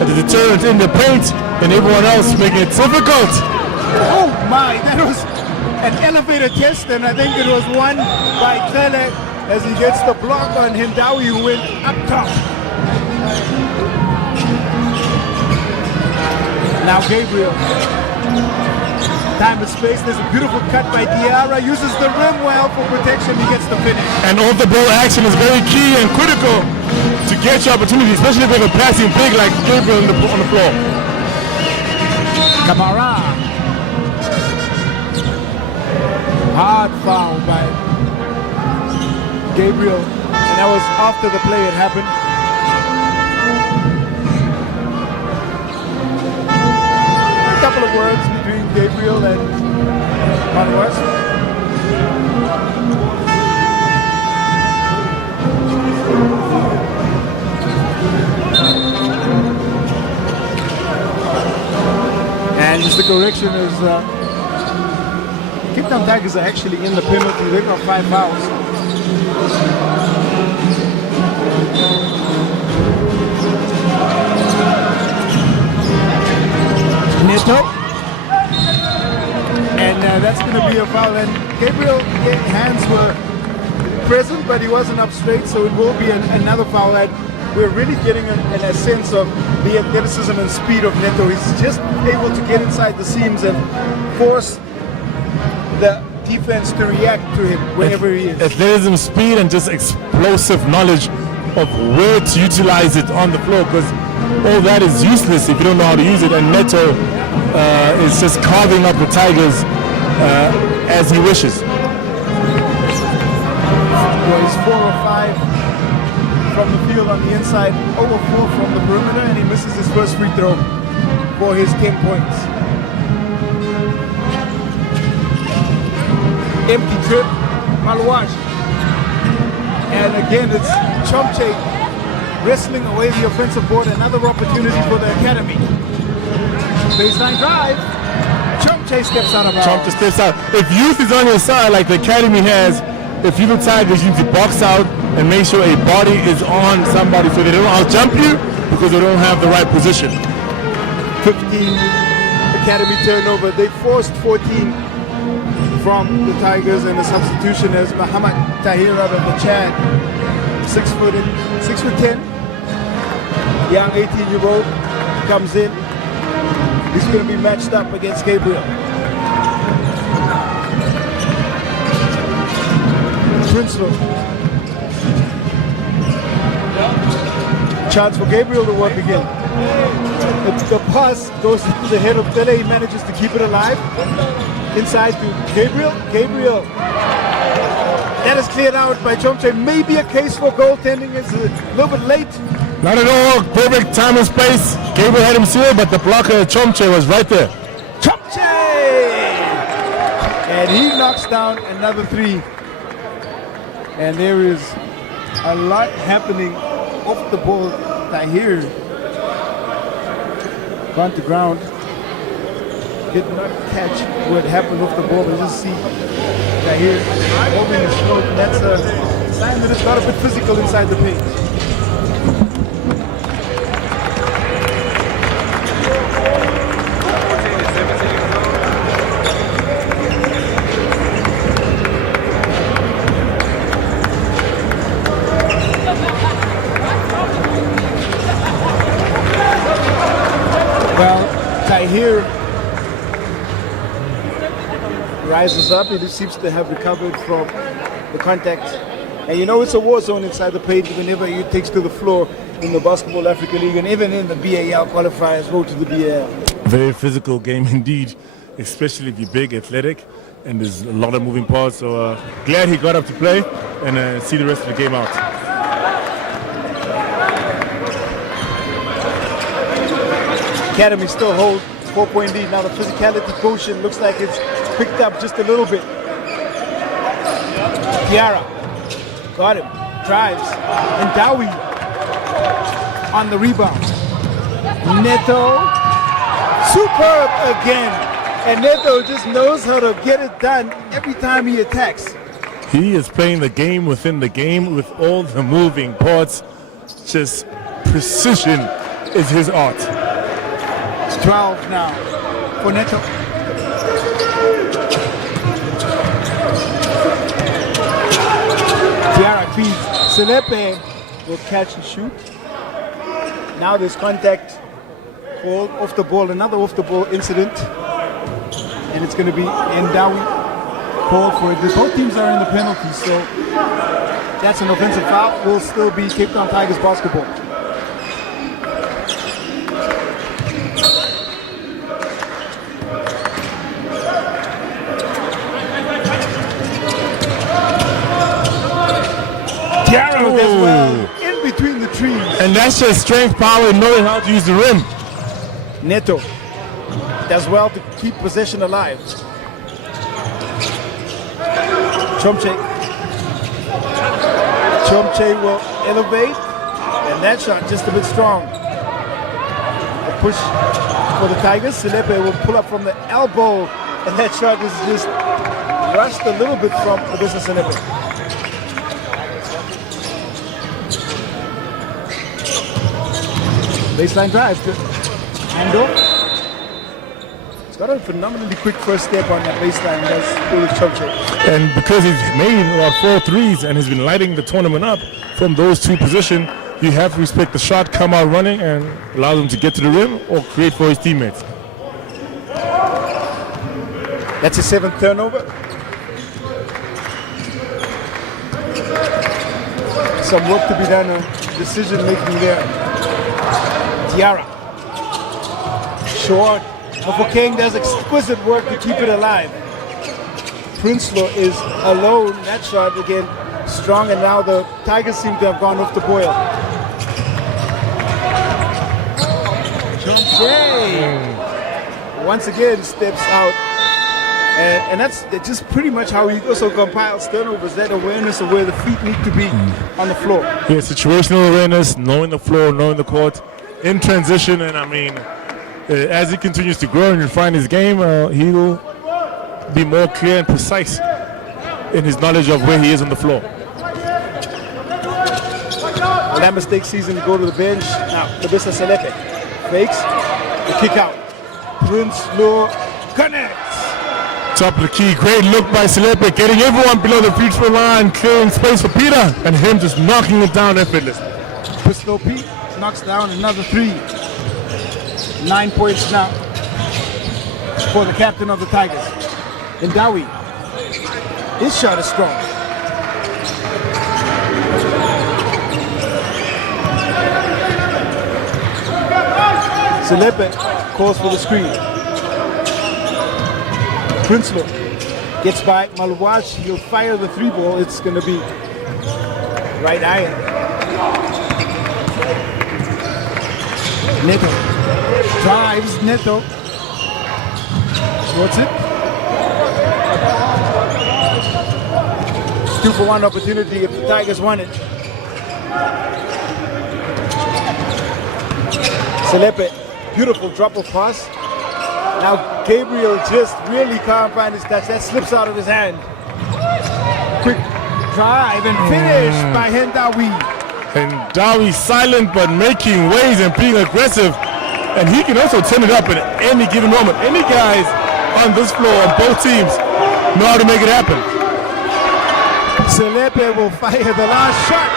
as the deterrent in the paint, and everyone else making it difficult. Oh my, that was an elevator test, and I think it was won by Tele as he gets the block on Hindawi, who went up top. Now Gabriel. Time and space. There's a beautiful cut by Diarra. Uses the rim well for protection. He gets the finish. And off the ball action is very key and critical to get your opportunity, especially if you're passing big like Gabriel on the floor. Kamara. Hard foul by Gabriel. And that was after the play had happened. A couple of words between Gabriel and Maluaz. And just the correction is Cape Town Tigers are actually in the penalty. They've got 5 fouls. Neto. And that's going to be a foul. And Gabriel's hands were present, but he wasn't up straight, so it will be another foul. And we're really getting a sense of the athleticism and speed of Neto. He's just able to get inside the seams and force the defense to react to him wherever he is. Athleticism, speed, and just explosive knowledge of where to utilize it on the floor, because all that is useless if you don't know how to use it. And Neto is just carving up the Tigers as he wishes. Well, he's 4 or 5 from the field on the inside, over 4 from the perimeter, and he misses his first free throw for his 10 points. Empty trip, Watchthe. And again, it's Watchthe wrestling away the offensive board. Another opportunity for the academy. Baseline drive. Watchthe steps out of bounds. Watchthe steps out. If youth is on your side, like the academy has, if you the Tigers, you need to box out and make sure a body is on somebody so they don't out-jump you because they don't have the right position. 15 academy turnover. They forced 14 from the Tigers, and a substitution as Muhammad Tahir out of the Chad. 6'10", young 18-year-old comes in. He's going to be matched up against Gabriel. Princeton. Chance for Gabriel to work again. The pass goes to the head of Pele. He manages to keep it alive. Inside to Gabriel. Gabriel. That is cleared out by Watchthe. Maybe a case for goaltending. It's a little bit late. Not at all. Perfect time and space. Gabriel had him sealed, but the blocker Watchthe was right there. Watchthe! And he knocks down another 3. And there is a lot happening off the ball. Tahir gone to ground. Did not catch what happened off the ball, but just see Tahir holding his throat. That's a sign that it's got a bit physical inside the paint. Well, Tahir rises up. He seems to have recovered from the contact. And you know it's a war zone inside the paint whenever he takes to the floor in the Basketball Africa League and even in the B.A.L qualifiers, road to the B.A.L. Very physical game indeed, especially if you're big, athletic, and there's a lot of moving parts. So glad he got up to play and see the rest of the game out. Academy still holds 4-point lead. Now the physicality quotient looks like it's picked up just a little bit. Tiara got him, drives, and Dowie on the rebound. Neto, superb again. And Neto just knows how to get it done every time he attacks. He is playing the game within the game with all the moving parts. Just precision is his art. 12 now for Neto. Tiara feeds. Selepe will catch and shoot. Now there's contact called off the ball, another off the ball incident. And it's going to be Ndawi called for it. Both teams are in the penalty, so that's an offensive foul. Will still be Cape Town Tigers basketball. Tiara does well in between the trees. And that's just strength, power, and knowing how to use the rim. Neto does well to keep possession alive. Watchthe will elevate, and that shot just a bit strong. A push for the Tigers. Selepe will pull up from the elbow, and that shot is just rushed a little bit from the business Selepe. Baseline drive. Handle. Got a phenomenally quick first step on that baseline. That's Watchthe. And because he's made about 4 threes and he's been lighting the tournament up from those two positions, you have to respect the shot, come out running, and allow them to get to the rim or create for his teammates. That's his 7th turnover. Some work to be done on decision making there. Tiara. Short. King does exquisite work to keep it alive. Prinsloo is alone. That shot again strong, and now the Tigers seem to have gone off the boil. Watchthe once again steps out. And that's just pretty much how he also compiles turnovers, that awareness of where the feet need to be on the floor. Yeah, situational awareness, knowing the floor, knowing the court, in transition, and I mean, as he continues to grow and refine his game, he will be more clear and precise in his knowledge of where he is on the floor. Well, that mistake season to go to the bench. Now, Labisa Selepe fakes the kick out. Prinsloo connects. Top of the key, great look by Selepe, getting everyone below the free throw line, clearing space for Peter, and him just knocking it down effortlessly. Pistol Pete knocks down another 3. 9 points now for the captain of the Tigers. And Dawi, his shot is strong. Selepe calls for the screen. Prinsloo gets by Malwash. He'll fire the 3-ball. It's going to be right iron. Neto drives. Neto shorts it. 2-for-1 opportunity if the Tigers want it. Selepe, beautiful drop of pass. Now Gabriel just really can't find his touch. That slips out of his hand. Quick drive and finish by Hendawi. And Dawi silent but making waves and being aggressive. And he can also turn it up at any given moment. Any guys on this floor on both teams know how to make it happen. Selepe will fire the last shot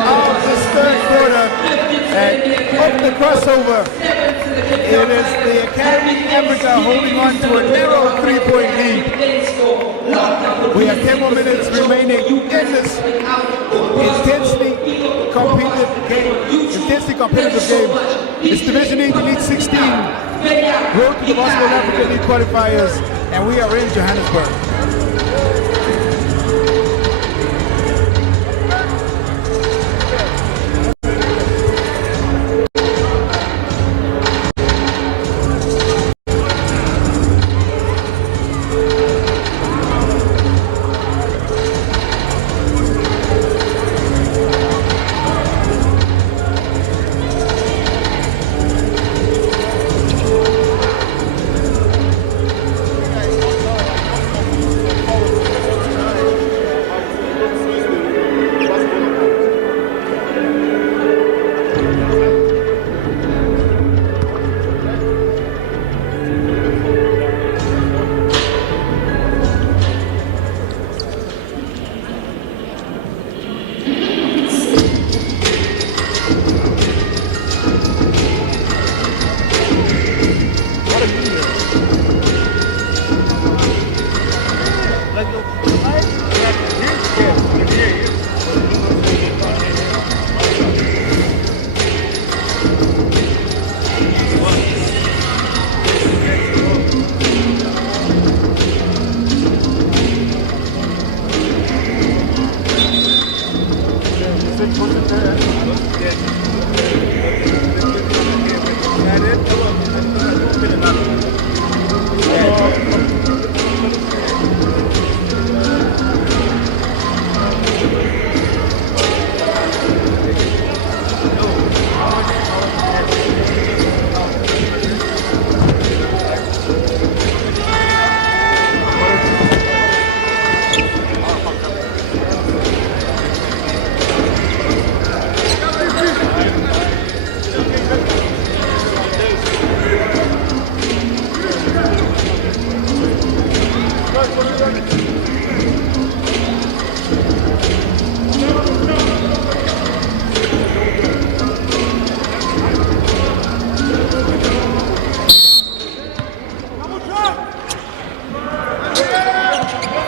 of this 3rd quarter. And up the crossover. It is the Academy Africa holding on to a narrow 3-point lead. We have 10 more minutes remaining in this intensely competitive game. It's Division 8 Elite 16. Road to the Basketball Africa League qualifiers, and we are in Johannesburg.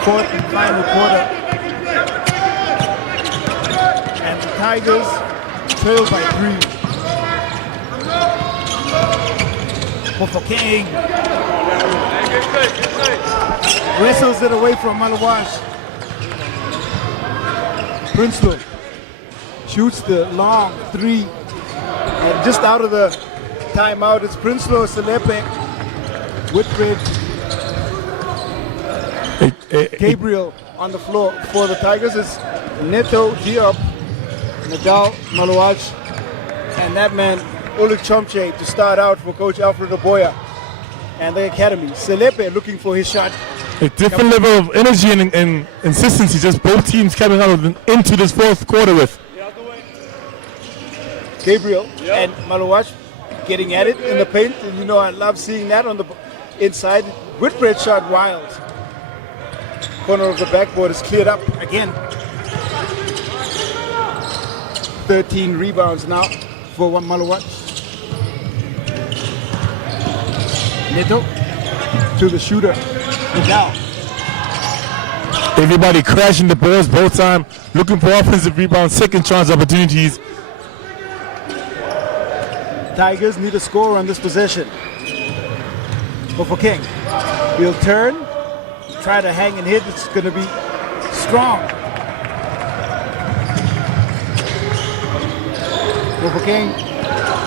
fourth and final quarter. And the Tigers trail by 3. Mofokeng wrestles it away from Malawash. Princeton shoots the long 3. And just out of the timeout, it's Princeton, Selepe, Whitbread, Gabriel on the floor. For the Tigers, it's Neto, Diop, Nadal, Malawash, and that man, Oleg Chomche, to start out for Coach Alfred Oboya and the Academy. Selepe looking for his shot. A different level of energy and consistency, just both teams coming out into this fourth quarter with. Gabriel and Malawash getting at it in the paint. And you know, I love seeing that on the inside. Whitbread shot wild. Corner of the backboard is cleared up again. 13 rebounds now for Malawash. Neto to the shooter. Now. Everybody crashing the boards both time, looking for offensive rebounds, second chance opportunities. Tigers need a score on this possession. Mofokeng will turn, try to hang and hit. It's going to be strong. Mofokeng,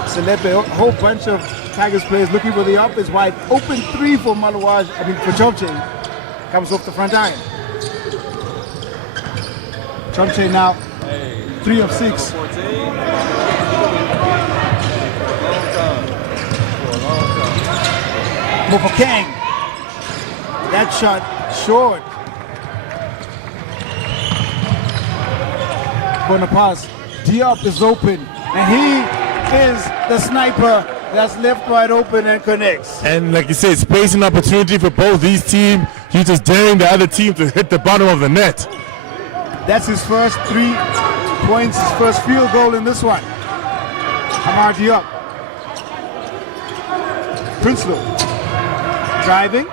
Selepe, a whole bunch of Tigers players looking for the up. Is wide open 3 for Malawash. For Chomche. Comes off the front iron. Chomche now 3 of 6. Mofokeng. That shot short. Corner pass. Diop is open, and he is the sniper that's left wide open and connects. And like you said, spacing opportunity for both these teams. He's just daring the other team to hit the bottom of the net. That's his first 3 points, his first field goal in this one. Amar Diop. Princeton driving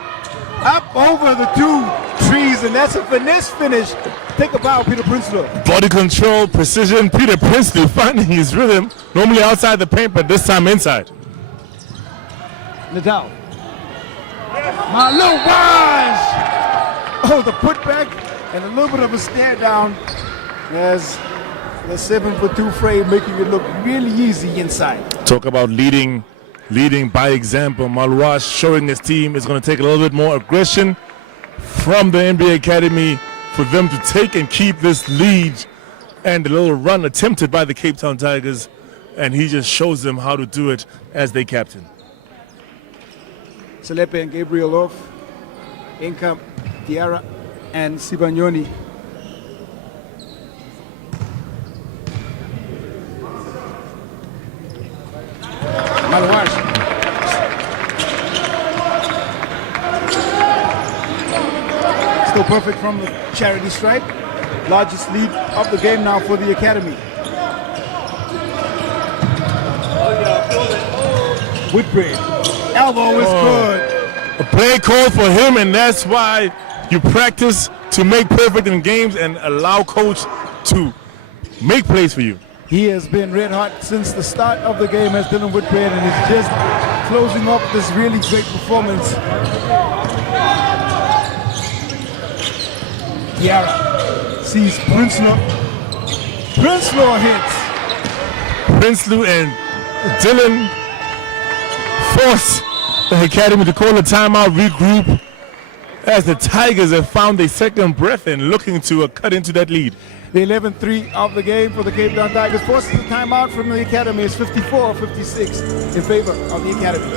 up over the 2 trees, and that's a finesse finish. Take a bow, Peter Princeton. Body control, precision. Peter Princeton finding his rhythm. Normally outside the paint, but this time inside. Nadal. Malawash! Oh, the putback and a little bit of a stare down as the 7'2" frame making it look really easy inside. Talk about leading by example. Malawash showing his team is going to take a little bit more aggression from the NBA Academy for them to take and keep this lead, and a little run attempted by the Cape Town Tigers, and he just shows them how to do it as they captain. Selepe and Gabriel off. Inka, Diarra, and Sibanyoni. Malawash. Still perfect from the charity stripe. Largest lead of the game now for the Academy. Whitbread. Elbow is good. A play call for him, and that's why you practice to make perfect in games and allow coach to make plays for you. He has been red hot since the start of the game, as Dylan Whitbread, and is just closing off this really great performance. Diarra sees Princeton. Princeton hits. Princeton and Dylan force the Academy to call a timeout, regroup, as the Tigers have found a second breath and looking to cut into that lead. The 11-3 of the game for the Cape Town Tigers forces a timeout from the Academy. It's 54-56 in favor of the Academy.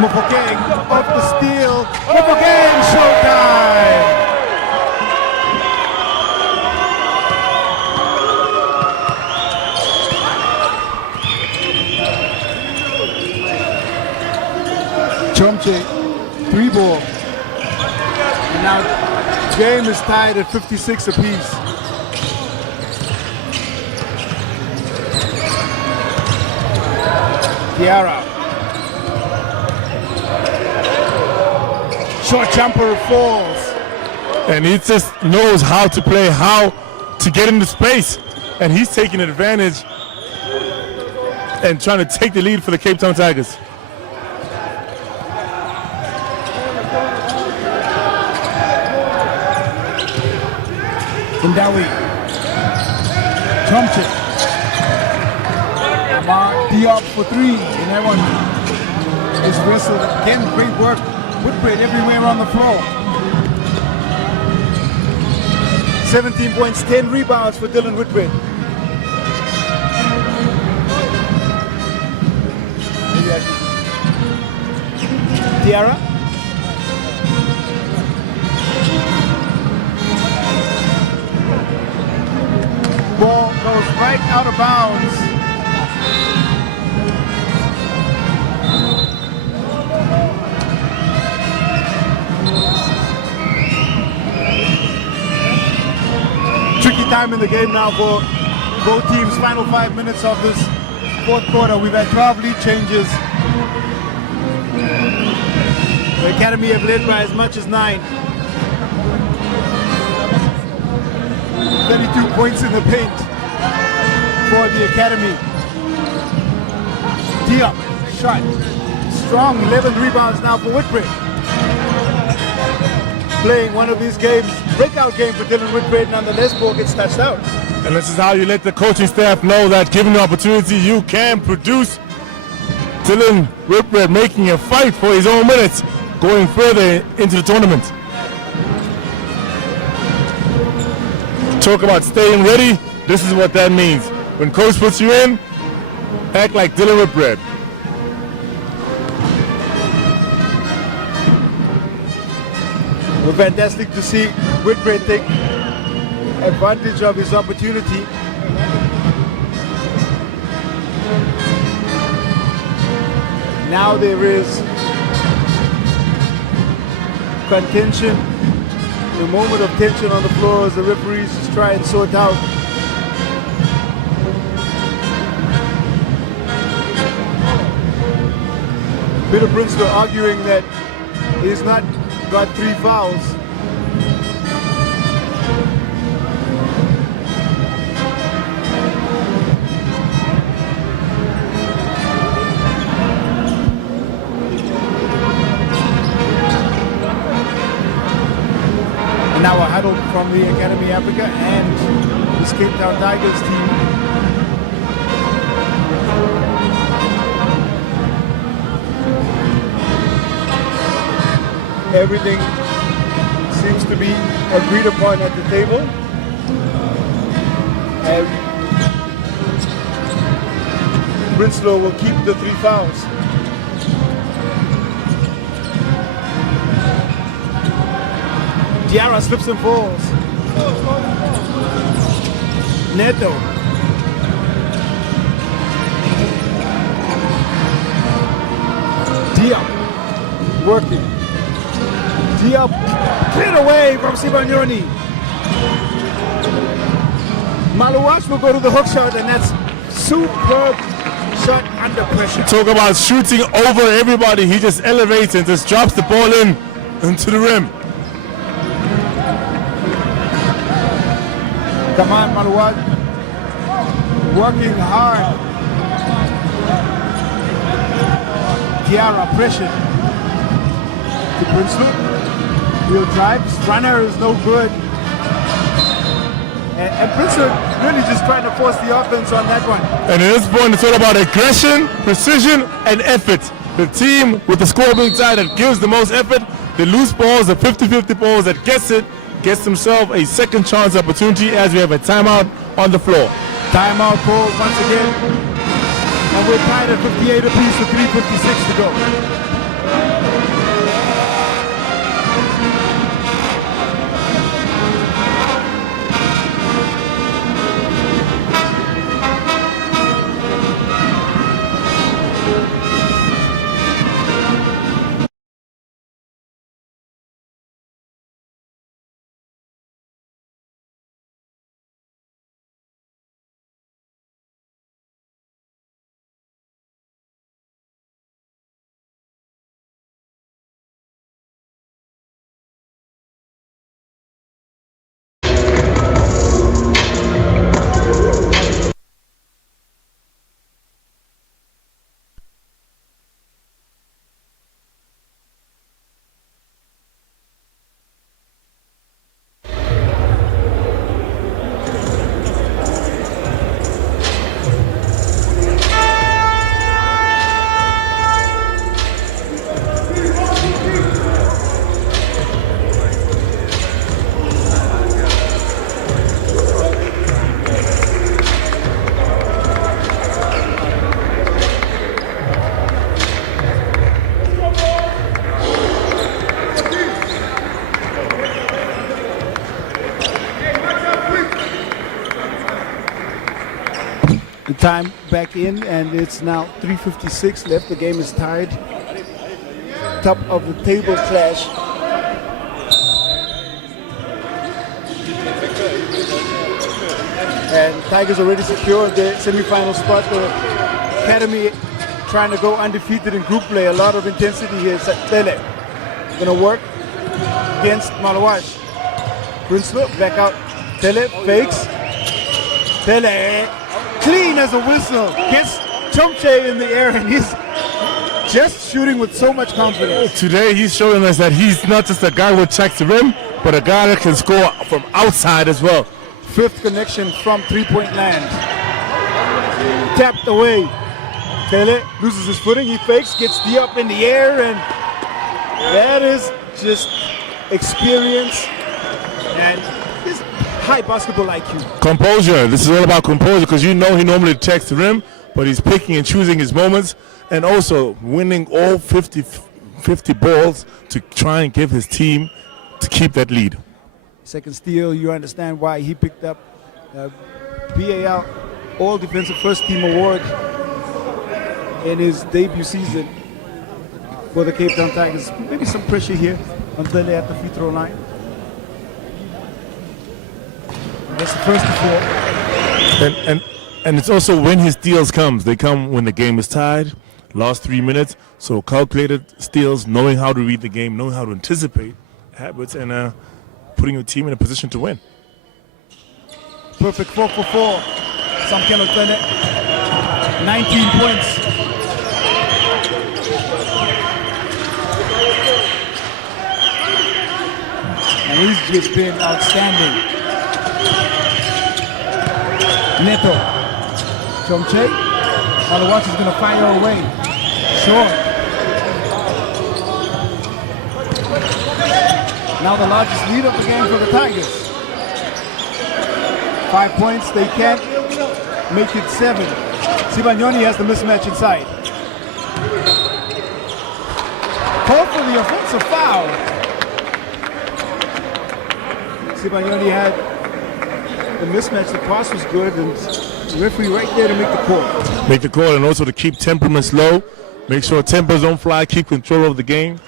Mofokeng off the steal. Mofokeng, showtime! Watchthe, 3-ball. And now game is tied at 56 apiece. Tiara. Short jumper falls. And he just knows how to play, how to get into space. And he's taking advantage and trying to take the lead for the Cape Town Tigers. Ndawi. Watchthe. Diop for 3, and that one is whistled. Again, great work. Whitbread everywhere on the floor. 17 points, 10 rebounds for Dylan Whitbread. Tiara. Ball goes right out of bounds. Tricky time in the game now for both teams. Final 5 minutes of this fourth quarter. We've had 12 lead changes. The Academy have led by as much as 9. 32 points in the paint for the Academy. Diop, shot. Strong 11 rebounds now for Whitbread. Playing one of these games, breakout game for Dylan Whitbread, nonetheless, ball gets touched out. And this is how you let the coaching staff know that given the opportunity, you can produce. Dylan Whitbread making a fight for his own minutes, going further into the tournament. Talk about staying ready, this is what that means. When coach puts you in, act like Dylan Whitbread. Well, fantastic to see Whitbread take advantage of his opportunity. Now there is contention, a moment of tension on the floor as the referees just try and sort out Peter Brinslow arguing that he's not got 3 fouls. And now a huddle from the Academy Africa and this Cape Town Tigers team. Everything seems to be agreed upon at the table. And Brinslow will keep the 3 fouls. Diarra slips and falls. Neto. Diop working. Diop cleared away from Sibanyoni. Maluach will go to the hook shot, and that's superb shot under pressure. Talk about shooting over everybody. He just elevates and just drops the ball in into the rim. Come on, Maluach. Working hard. Diarra pressure. To Brinslow. He'll drive. Runner is no good. And Brinslow really just trying to force the offense on that one. And at this point, it's all about aggression, precision, and effort. The team with the score being tied that gives the most effort, the loose balls, the 50-50 balls that gets it, gets himself a second chance opportunity as we have a timeout on the floor. Timeout called once again. And we're tied at 58 apiece with 3:56 to go. Time back in, and it's now 3:56 left. The game is tied. Top of the table clash. And Tigers already secured the semi-final spot. The Academy trying to go undefeated in group play. A lot of intensity here. Tele gonna work against Malawash. Princeler back out. Tele fakes. Tele clean as a whistle. Gets Watchthe in the air, and he's just shooting with so much confidence. Today he's showing us that he's not just a guy who checks the rim, but a guy that can score from outside as well. Fifth connection from three-point land. Tapped away. Tele loses his footing. He fakes, gets the up in the air, and that is just experience and his high basketball IQ. Composure. This is all about composure, because you know he normally checks the rim, but he's picking and choosing his moments, and also winning all 50 balls to try and give his team to keep that lead. Second steal, you understand why he picked up B.A.L. All Defensive First Team Award in his debut season for the Cape Town Tigers. Maybe some pressure here on Tele at the free throw line. That's the first to four. And it's also when his steals comes. They come when the game is tied, last 3 minutes. So calculated steals, knowing how to read the game, knowing how to anticipate habits, and putting your team in a position to win. Perfect 4 for 4. Sam Tele, 19 points. And he's just been outstanding. Neto. Watchthe. Malawash is going to fire away. Short. Now the largest lead of the game for the Tigers. 5 points. They can't make it 7. Sibanyoni has the mismatch inside. Call for the offensive foul. Sibanyoni had the mismatch. The pass was good, and the referee right there to make the call. Make the call, and also to keep temperaments low. Make sure tempers don't fly. Keep control of the game.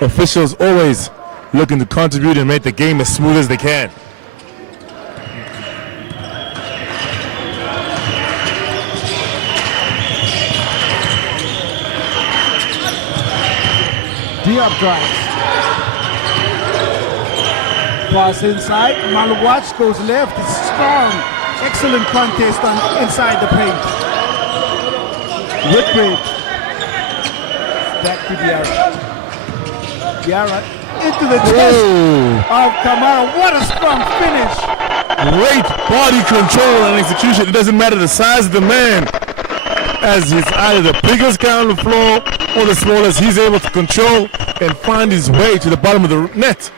Officials always looking to contribute and make the game as smooth as they can. Diop drives. Pass inside. Malawash goes left. It's strong. Excellent contest on inside the paint. Whitbread. Back to Diarra. Diarra into the chest of Kamara. What a strong finish. Great body control and execution. It doesn't matter the size of the man. As he's either the biggest guy on the floor or the smallest, he's able to control and find his way to the bottom of the net.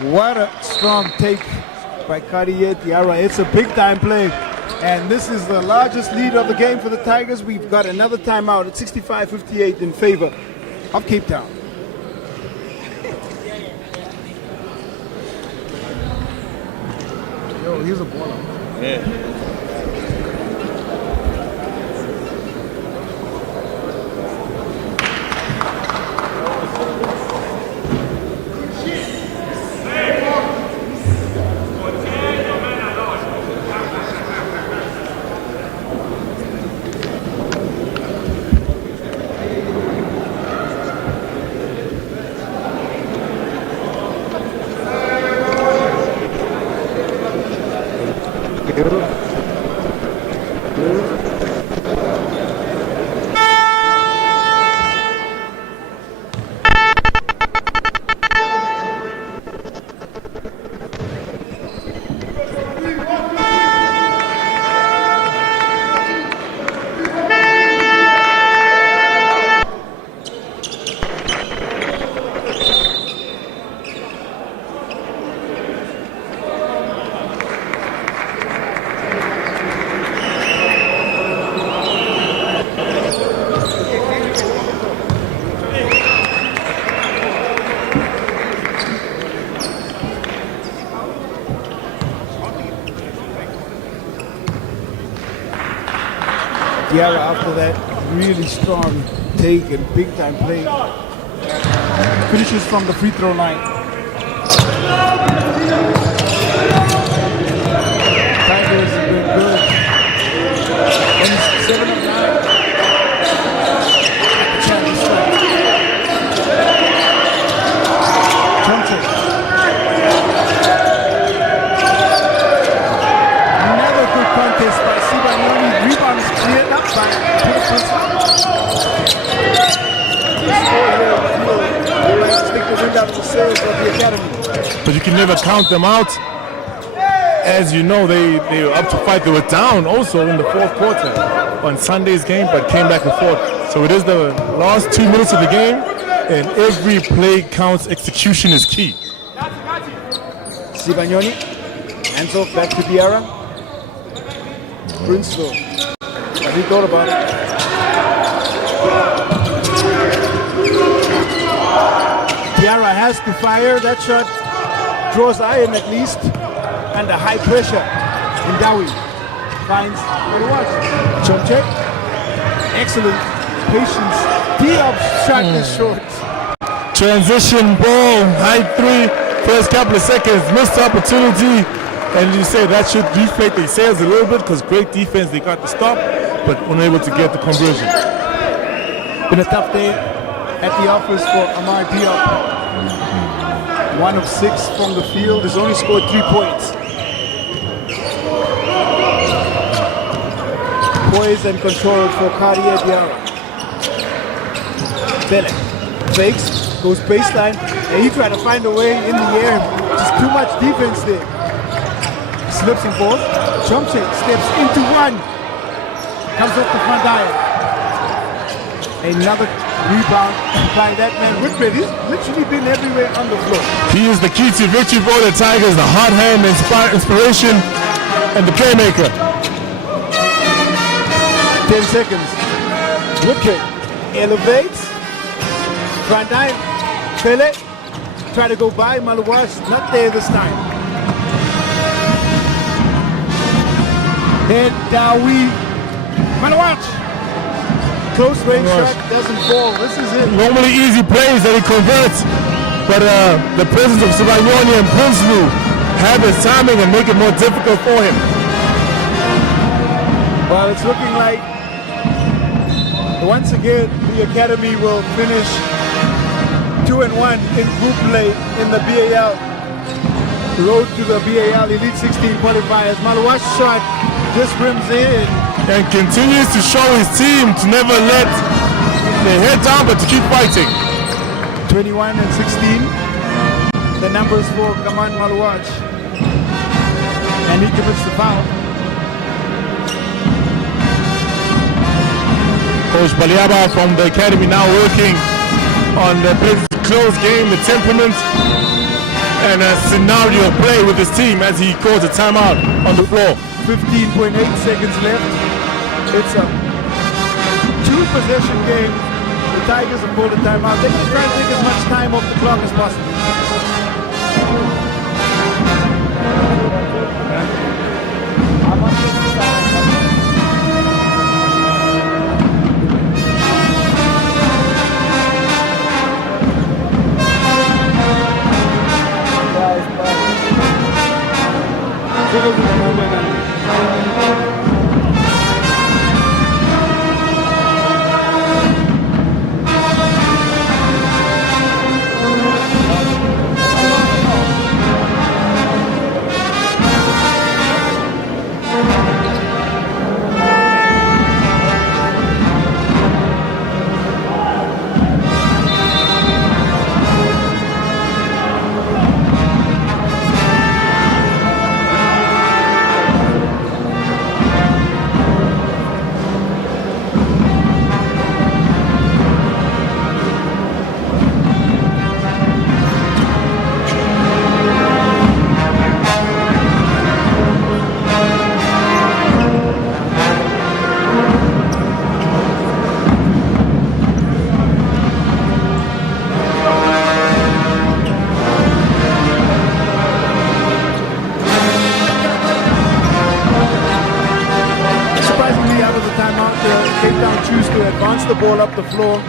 What a strong take by Cartier Diarra. It's a big time play. And this is the largest lead of the game for the Tigers. We've got another timeout at 65-58 in favor of Cape Town. Yo, here's a baller. Yeah. Diarra, after that really strong take and big time play, finishes from the free throw line. Tigers have been good. And 7 of 9 at the challenge strike. Watchthe. Another good contest by Sibanyoni. Rebounds cleared up by Prince. Take the wind out of the sails of the academy. But you can never count them out. As you know, they were up to fight. They were down also in the fourth quarter on Sunday's game, but came back and forth. So it is the last 2 minutes of the game, and every play counts. Execution is key. Sibanyoni, hands off back to Diarra. Princeville, but he thought about it. Diarra has to fire. That shot draws iron at least. Under high pressure. Ndawi finds Watchthe. Excellent patience. Diop's shot is short. Transition ball, high three, first couple of seconds, missed opportunity. And you say that should deflate their sails a little bit because great defense, they got the stop, but unable to get the conversion. Been a tough day at the office for Amar Diop. 1 of 6 from the field, has only scored 3 points. Poise and control for Cartier Diarra. B.A.L fakes, goes baseline, and he tried to find a way in the air. Just too much defense there. Slips in both. Watchthe steps into one. Comes off the front iron. Another rebound by that man Whitbread. He's literally been everywhere on the floor. He is the key to victory for the Tigers, the hot hand, inspiration, and the playmaker. 10 seconds. Whitbread elevates. Front iron. B.A.L try to go by. Malawash not there this time. Then Dawi. Malawash. Close range shot doesn't fall. This is it. Normally easy plays that he converts, but the presence of Sibanyoni and Princeville have his timing and make it more difficult for him. Well, it's looking like once again the academy will finish 2-1 in group play in the B.A.L. road to the B.A.L. Elite 16 qualifiers. Malawash shot just rims in. And continues to show his team to never let their head down, but to keep fighting. 21 and 16. The numbers for Kaman Malawash. And he commits the foul. Coach Baliaba from the academy now working on the close game, the temperament, and a scenario play with his team as he calls a timeout on the floor. 15.8 seconds left. It's a 2-possession game. The Tigers have called a timeout. They're going to try and take as much time off the clock as possible. Choose to advance the ball up the floor.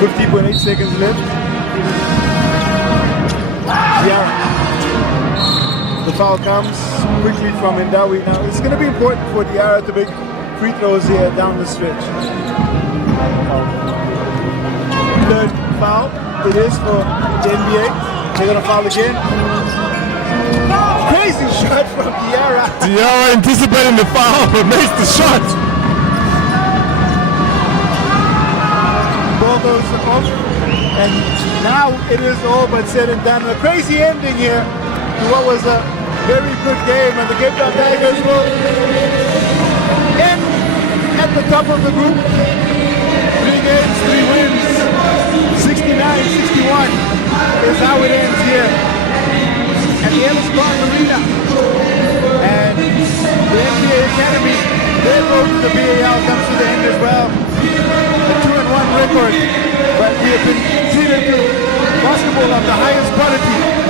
50.8 seconds left. Yeah. The foul comes quickly from Indawi. Now it's going to be important for Diarra to make free throws here down the stretch. Third foul. It is for the NBA. They're going to foul again. Crazy shot from Diarra. Diarra anticipating the foul, but makes the shot. Ball goes off, and now it is all but said and done. A crazy ending here to what was a very good game, and the Cape Town Tigers will end at the top of the group. 3 games, 3 wins, 69-61 is how it ends here at the Ellis Park Arena. And the NBA Academy, their road to the B.A.L comes to the end as well. A 2-1 record, but we have been treated to basketball of the highest quality